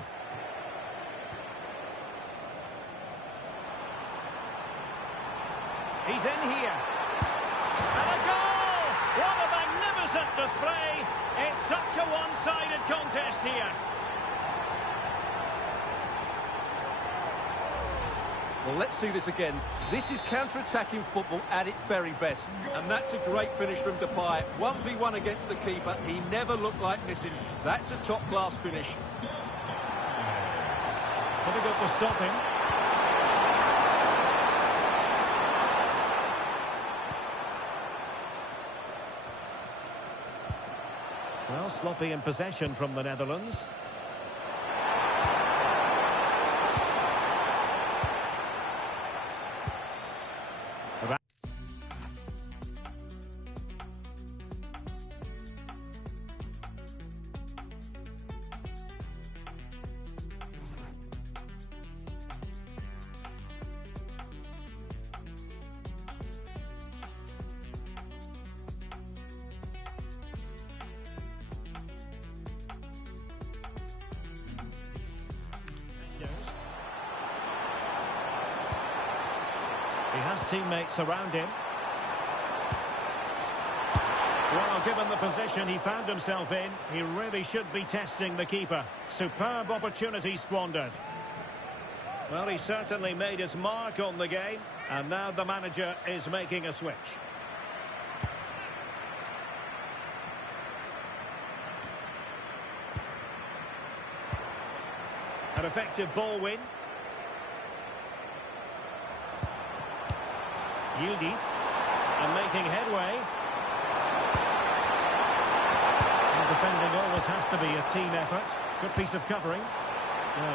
He's in here. And a goal! What a magnificent display. It's such a one-sided contest here. Well, let's see this again. This is counter-attacking football at its very best. And that's a great finish from Depay. 1v1 against the keeper. He never looked like missing. That's a top-class finish. Difficult to stop him. Well, sloppy in possession from the Netherlands. He has teammates around him. Well, given the position he found himself in, he really should be testing the keeper. Superb opportunity squandered. Well, he certainly made his mark on the game, and now the manager is making a switch. An effective ball win. Yildiz, and making headway. And defending always has to be a team effort. Good piece of covering.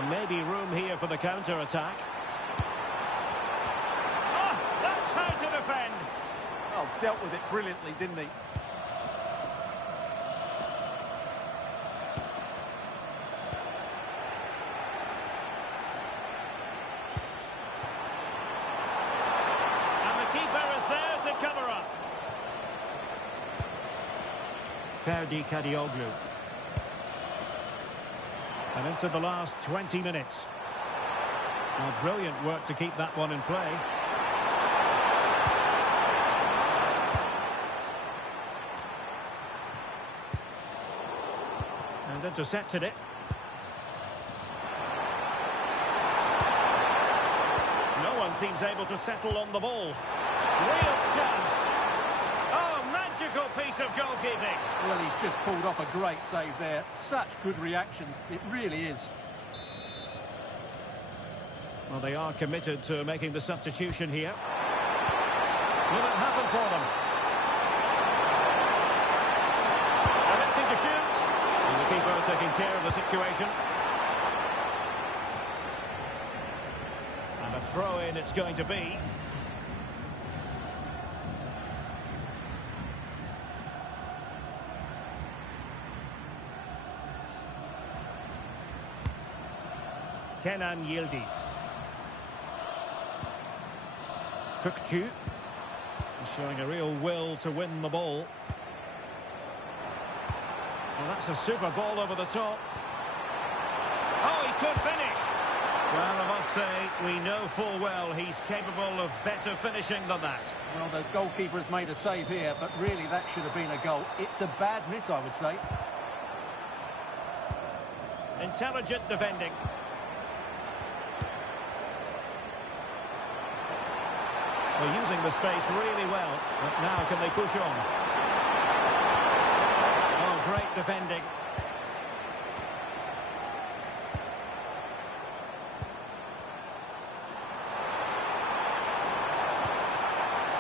Maybe room here for the counter-attack. Oh, that's how to defend. Oh, dealt with it brilliantly, didn't he? Cover up. Ferdi Kadioglu. And into the last 20 minutes. Well, brilliant work to keep that one in play. And intercepted it. No one seems able to settle on the ball. Real chance. Oh, magical piece of goalkeeping. Well, he's just pulled off a great save there. Such good reactions. It really is. Well, they are committed to making the substitution here. Will it happen for them? Attempting to shoot. And the keeper taking care of the situation. throw in it's going to be. Kenan Yildiz. Kukçu. He's showing a real will to win the ball. Well, that's a super ball over the top. Oh, he could finish. Well, I must say, we know full well he's capable of better finishing than that. Well, the goalkeeper has made a save here, but really that should have been a goal. It's a bad miss, I would say. Intelligent defending. They're using the space really well, but now can they push on? Oh, great defending.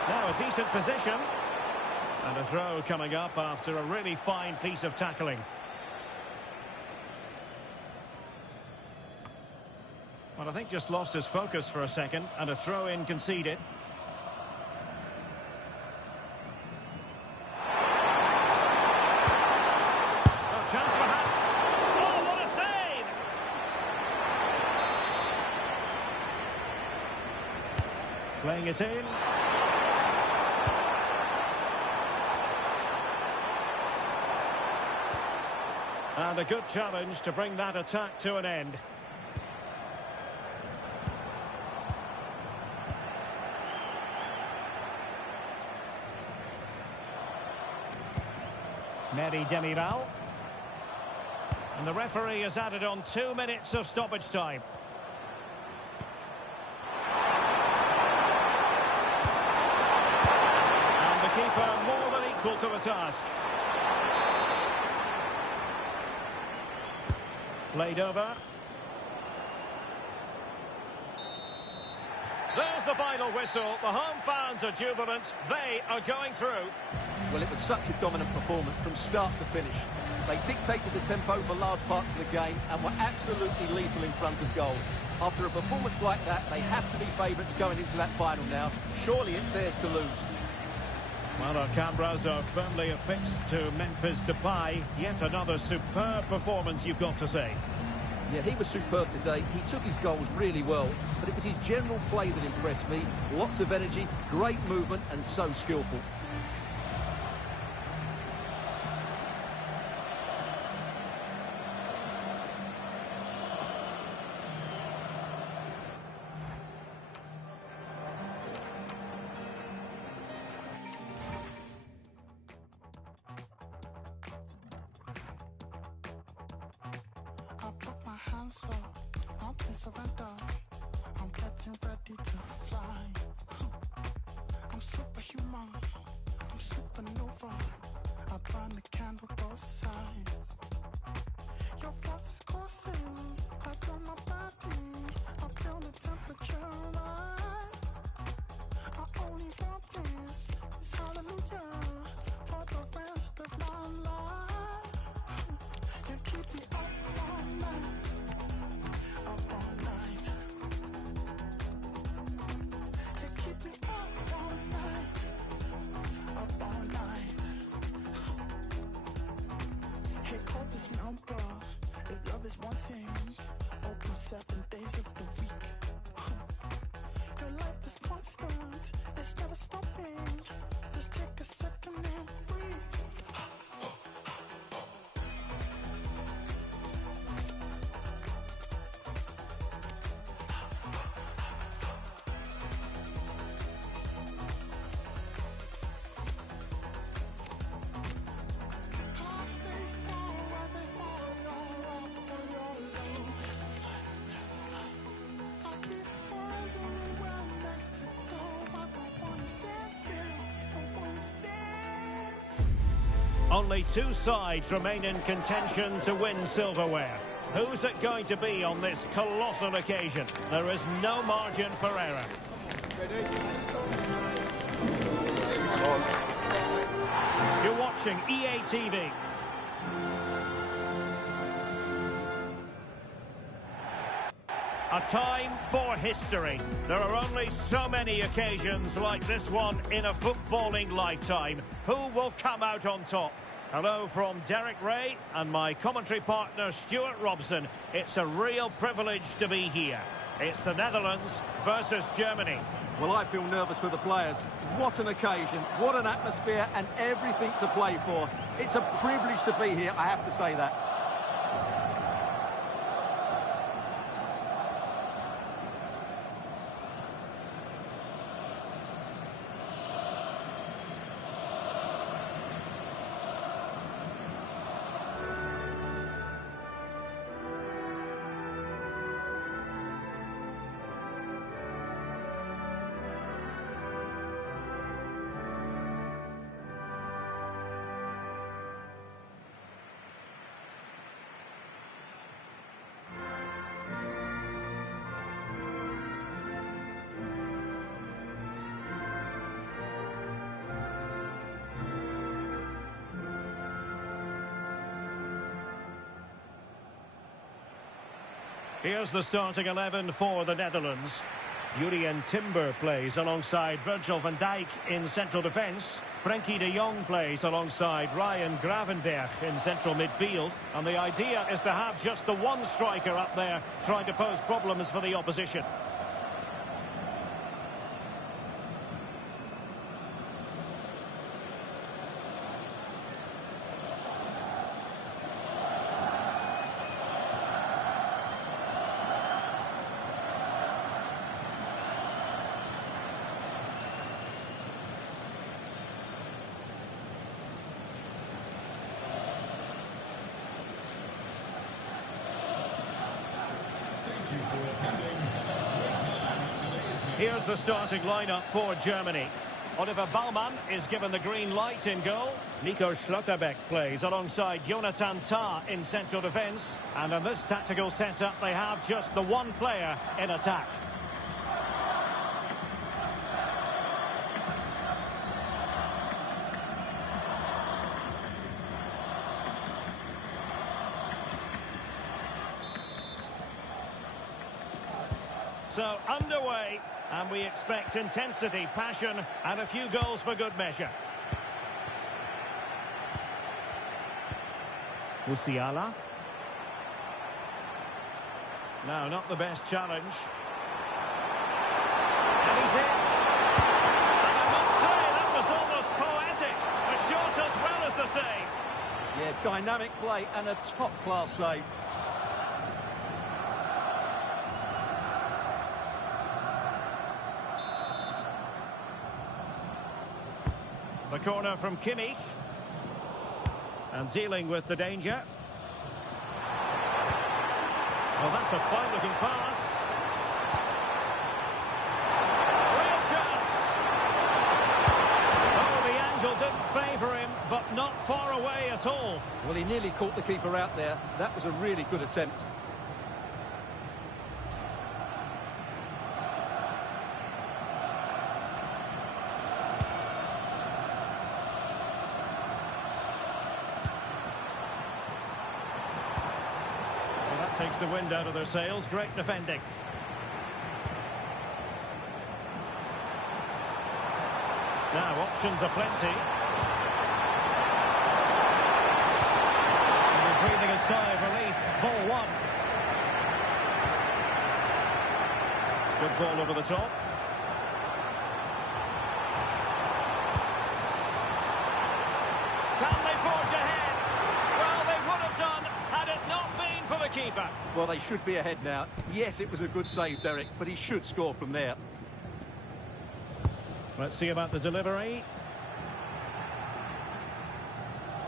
Now a decent position. And a throw coming up after a really fine piece of tackling. Well, I think just lost his focus for a second, and a throw-in conceded. Chance perhaps. Oh, what a save! Playing it in. And a good challenge to bring that attack to an end. Meri Demiral. And the referee has added on 2 minutes of stoppage time. And the keeper more than equal to the task. Played over. There's the final whistle. The home fans are jubilant. They are going through. Well, it was such a dominant performance from start to finish. They dictated the tempo for large parts of the game and were absolutely lethal in front of goal. After a performance like that, they have to be favourites going into that final now. Surely it's theirs to lose. Well, our cameras are firmly affixed to Memphis Depay. Yet another superb performance, you've got to say. Yeah, he was superb today. He took his goals really well, but it was his general play that impressed me. Lots of energy, great movement, and so skillful. I put my hands up, I can surrender. I'm getting ready to fly. I'm superhuman, I'm supernova. I burn the candle both sides. Your force is coursing, I throw my body. I feel the temperature rise. I only want this hallelujah for the rest of my life. You keep me up all night, up all night. You keep me up all night, up all night. Hey, call this number if love is wanting. Open 7 days of the week. Your life is constant, it's never stopping. Just take a second and breathe. Only 2 sides remain in contention to win silverware. Who's it going to be on this colossal occasion? There is no margin for error. You're watching EA TV. A time for history. There are only so many occasions like this one in a footballing lifetime. Who will come out on top? Hello from Derek Ray and my commentary partner Stuart Robson. It's a real privilege to be here. It's the Netherlands versus Germany. Well, I feel nervous for the players. What an occasion, what an atmosphere, and everything to play for. It's a privilege to be here, I have to say that. Here's the starting 11 for the Netherlands. Jurien Timber plays alongside Virgil van Dijk in central defence. Frenkie de Jong plays alongside Ryan Gravenberch in central midfield. And the idea is to have just the one striker up there trying to pose problems for the opposition. Here's the starting lineup for Germany. Oliver Baumann is given the green light in goal. Nico Schlotterbeck plays alongside Jonathan Tah in central defence. And in this tactical setup, they have just the one player in attack. So underway, and we expect intensity, passion, and a few goals for good measure. Musiala. No, not the best challenge. And he's in. And I must say, that was almost poetic. A shot as well as the save. Yeah, dynamic play and a top-class save. The corner from Kimmich. And dealing with the danger. Well, that's a fine-looking pass. Real chance. Oh, the angle didn't favour him, but not far away at all. Well, he nearly caught the keeper out there. That was a really good attempt. Takes the wind out of their sails. Great defending. Now, options are plenty. And we're breathing a sigh of relief. Ball one. Good ball over the top. Can they forge ahead? Well, they would have done had it not been for the keeper. Well, they should be ahead now. Yes, it was a good save, Derek, but he should score from there. Let's see about the delivery.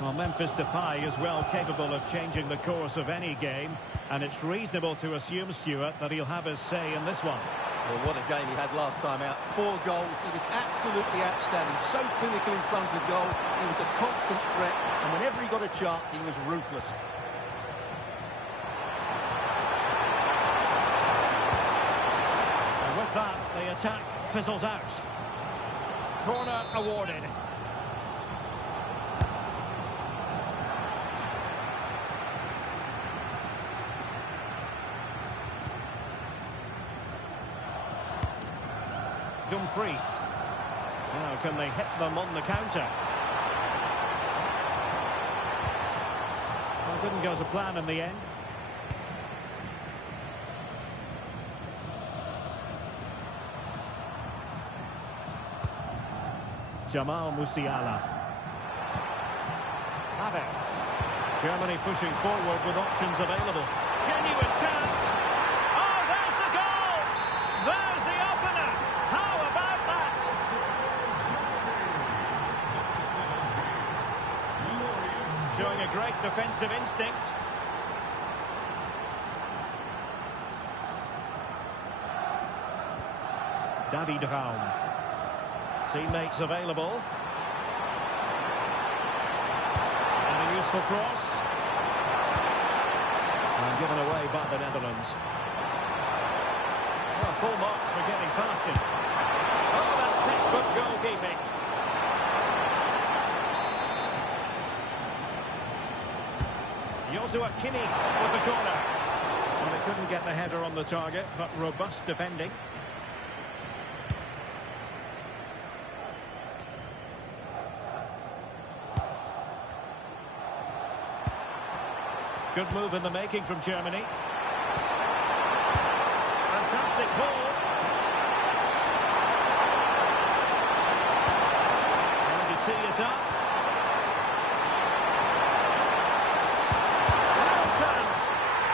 Well, Memphis Depay is well capable of changing the course of any game, and it's reasonable to assume, Stuart, that he'll have his say in this one. Well, what a game he had last time out. 4 goals. He was absolutely outstanding. So clinical in front of goal. He was a constant threat, and whenever he got a chance, he was ruthless. And with that, the attack fizzles out. Corner awarded. Dumfries. Now can they hit them on the counter? Well, didn't go to plan in the end. Jamal Musiala. Havertz. Germany pushing forward with options available. Genuine chance. Oh, there's the goal! There's the opener! How about that? Showing a great defensive instinct. David Raum. Teammates available. And a useful cross. And given away by the Netherlands. Well, full marks for getting past him. Oh, that's textbook goalkeeping. Joshua Kimmich with the corner. Well, they couldn't get the header on the target, but robust defending. Good move in the making from Germany. Fantastic ball. Trying to tee it up. Real chance.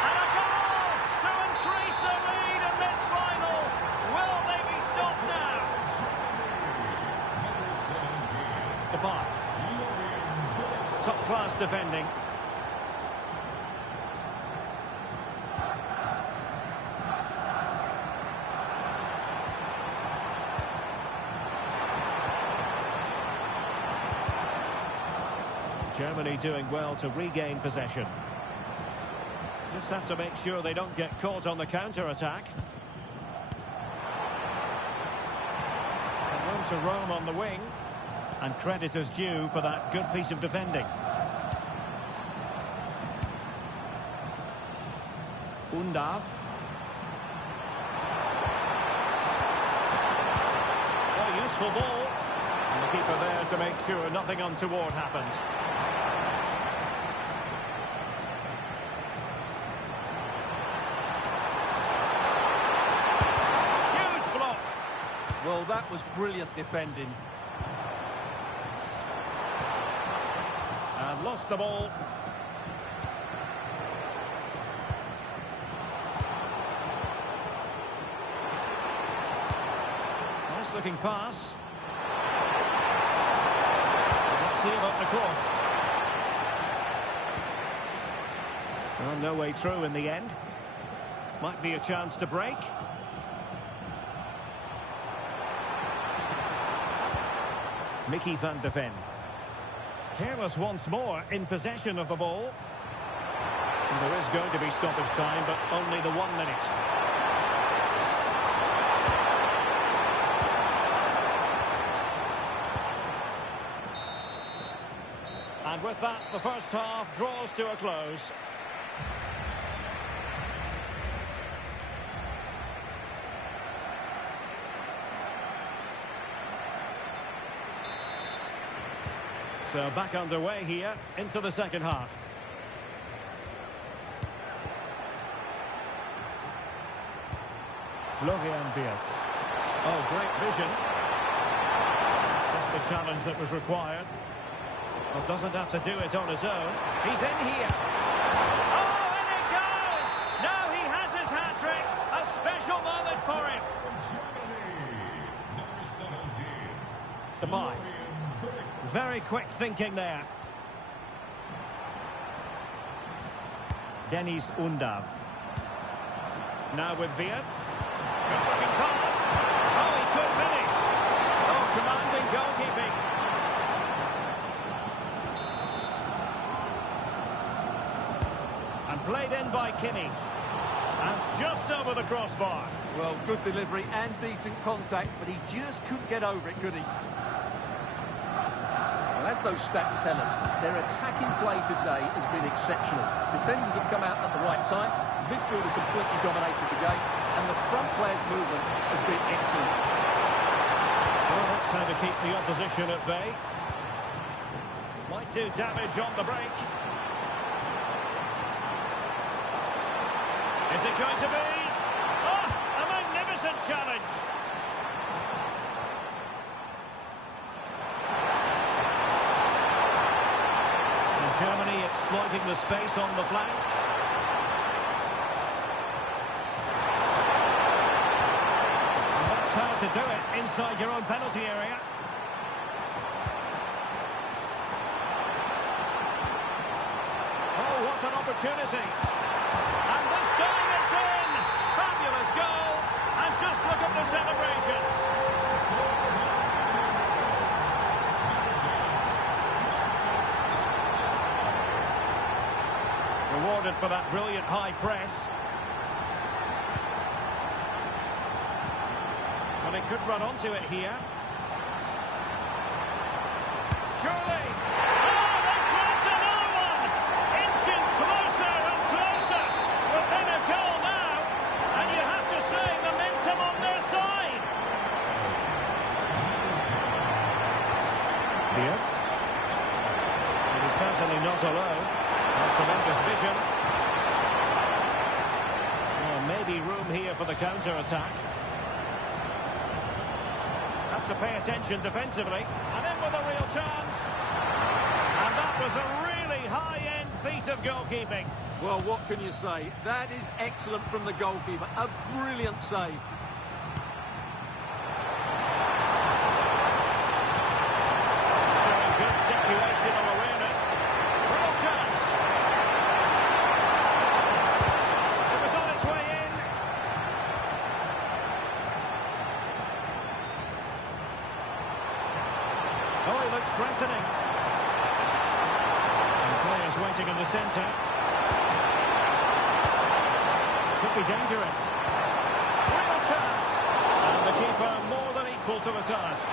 And a goal to increase the lead in this final. Will they be stopped now? The bar. Top-class defending. Germany doing well to regain possession. Just have to make sure they don't get caught on the counter-attack. Room to roam on the wing. And credit is due for that good piece of defending. Undav. A useful ball. And the keeper there to make sure nothing untoward happened. Well, that was brilliant defending. And lost the ball. Nice looking pass. Let's see about the cross. Well, no way through in the end. Might be a chance to break. Mickey van de Ven. Careless once more in possession of the ball. And there is going to be stoppage time, but only the 1 minute. And with that, the first half draws to a close. So back underway here into the second half. Florian Wirtz. Oh, great vision. Just the challenge that was required. But doesn't have to do it on his own. He's in here. Oh, and it goes! Now he has his hat-trick. A special moment for him. The bye. Very quick thinking there. Dennis Undav. Now with Wirtz. Good looking pass. Oh, he could finish. Oh, commanding goalkeeping. And played in by Kimmich. And just over the crossbar. Well, good delivery and decent contact, but he just couldn't get over it, could he? As those stats tell us, their attacking play today has been exceptional. Defenders have come out at the right time, midfield have completely dominated the game, and the front players' movement has been excellent. how to keep the opposition at bay. Might do damage on the break. Is it going to be? Oh, a magnificent challenge. And Germany exploiting the space on the flank. And that's how to do it inside your own penalty area. Oh, what an opportunity. And this time it's in! Fabulous goal! And just look at the celebrations. Rewarded for that brilliant high press. Well, it could run onto it here. Surely! Certainly not alone. Tremendous vision. Well, maybe room here for the counter-attack. Have to pay attention defensively. And in with a real chance. And that was a really high-end piece of goalkeeping. Well, what can you say? That is excellent from the goalkeeper. A brilliant save. Showing good situational awareness. Real chance. It was on its way in. Oh, he looks threatening. And players waiting in the centre. Could be dangerous. Real chance. And the keeper more than equal to the task.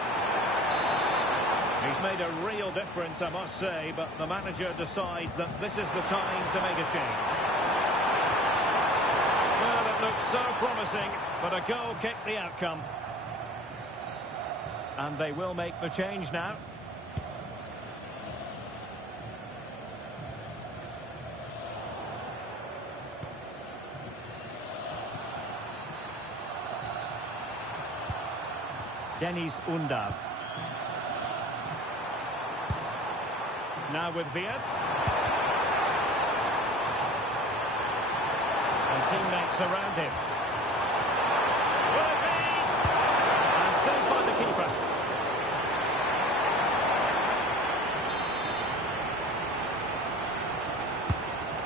He's made a real difference, I must say, but the manager decides that this is the time to make a change. Well, it looks so promising, but a goal kicked the outcome. And they will make the change now. Dennis Undav. Now with Wirtz. And teammates around him. Will it be? And saved by the keeper.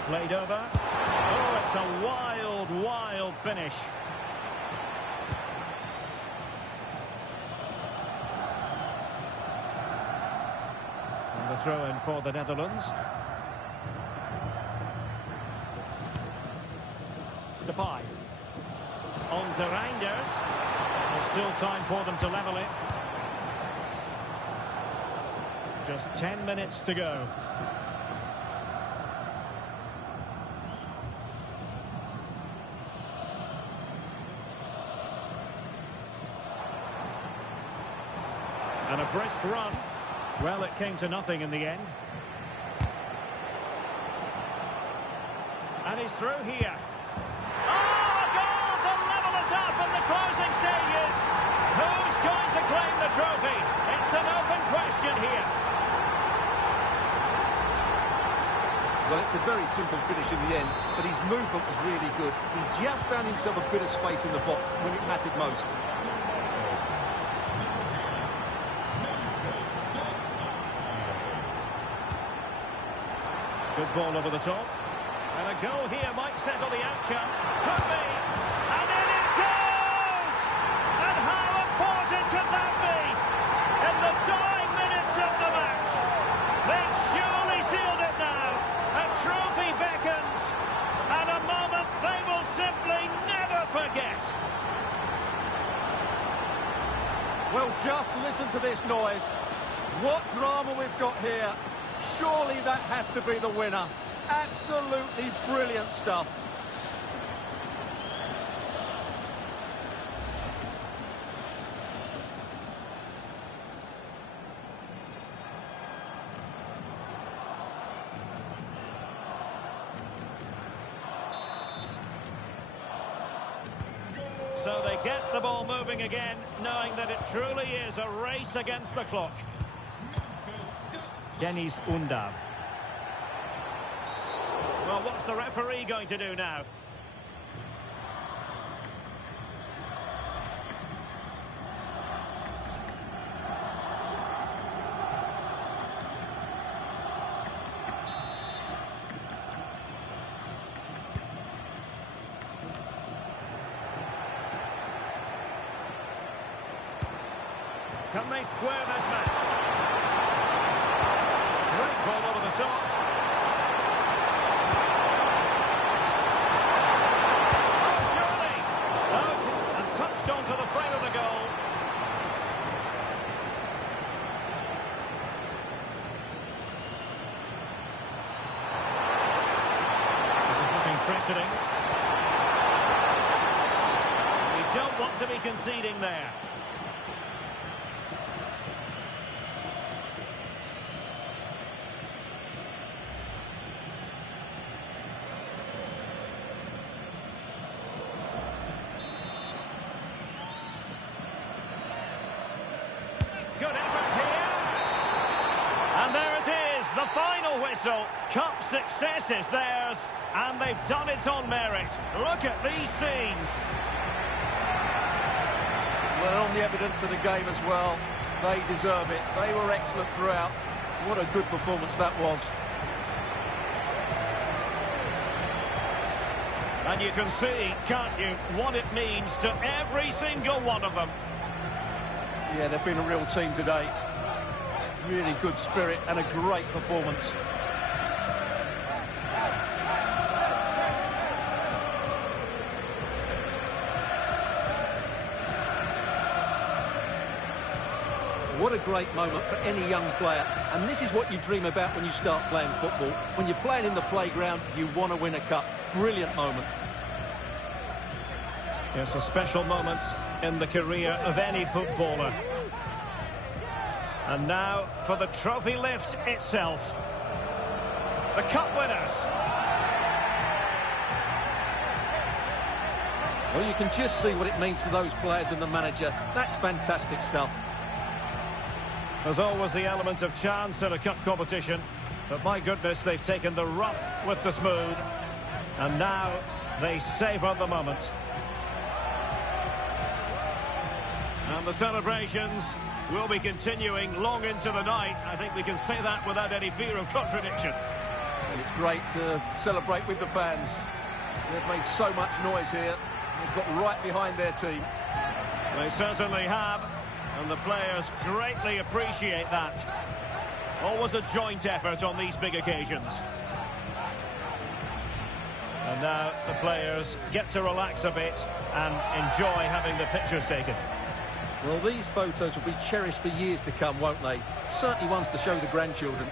Played over. Oh, it's a wild, wild finish. The throw-in for the Netherlands. Depay. On to Reinders. There's still time for them to level it. Just 10 minutes to go. And a brisk run. Well, it came to nothing in the end. And he's through here. Oh, a goal to level us up in the closing stages. Who's going to claim the trophy? It's an open question here. Well, it's a very simple finish in the end, but his movement was really good. He just found himself a bit of space in the box when it mattered most. Good ball over the top. And a goal here might settle the outcome. Could be. And in it goes! And how important could that be? In the dying minutes of the match. They've surely sealed it now. A trophy beckons. And a moment they will simply never forget. Well, just listen to this noise. What drama we've got here. Surely that has to be the winner. Absolutely brilliant stuff. So they get the ball moving again, knowing that it truly is a race against the clock. Dennis Undav. Well, what's the referee going to do now? Can they square this match? Great ball over the top. Oh, surely! Out and touched onto the frame of the goal. This is looking threatening. We don't want to be conceding there. Good effort here. And there it is, the final whistle. Cup success is theirs, and they've done it on merit. Look at these scenes. Well, on the evidence of the game as well, they deserve it. They were excellent throughout. What a good performance that was. And you can see, can't you, what it means to every single one of them. Yeah, they've been a real team today. Really good spirit and a great performance. What a great moment for any young player. And this is what you dream about when you start playing football. When you're playing in the playground, you want to win a cup. Brilliant moment. It's a special moment in the career of any footballer. And now for the trophy lift itself. The cup winners. Well, you can just see what it means to those players and the manager. That's fantastic stuff. There's always the element of chance in a cup competition. But my goodness, they've taken the rough with the smooth. And now they savour the moment. And the celebrations will be continuing long into the night. I think we can say that without any fear of contradiction. And it's great to celebrate with the fans. They've made so much noise here. They've got right behind their team. They certainly have, and the players greatly appreciate that. Always a joint effort on these big occasions. And now the players get to relax a bit and enjoy having the pictures taken. Well, these photos will be cherished for years to come, won't they? Certainly ones to show the grandchildren.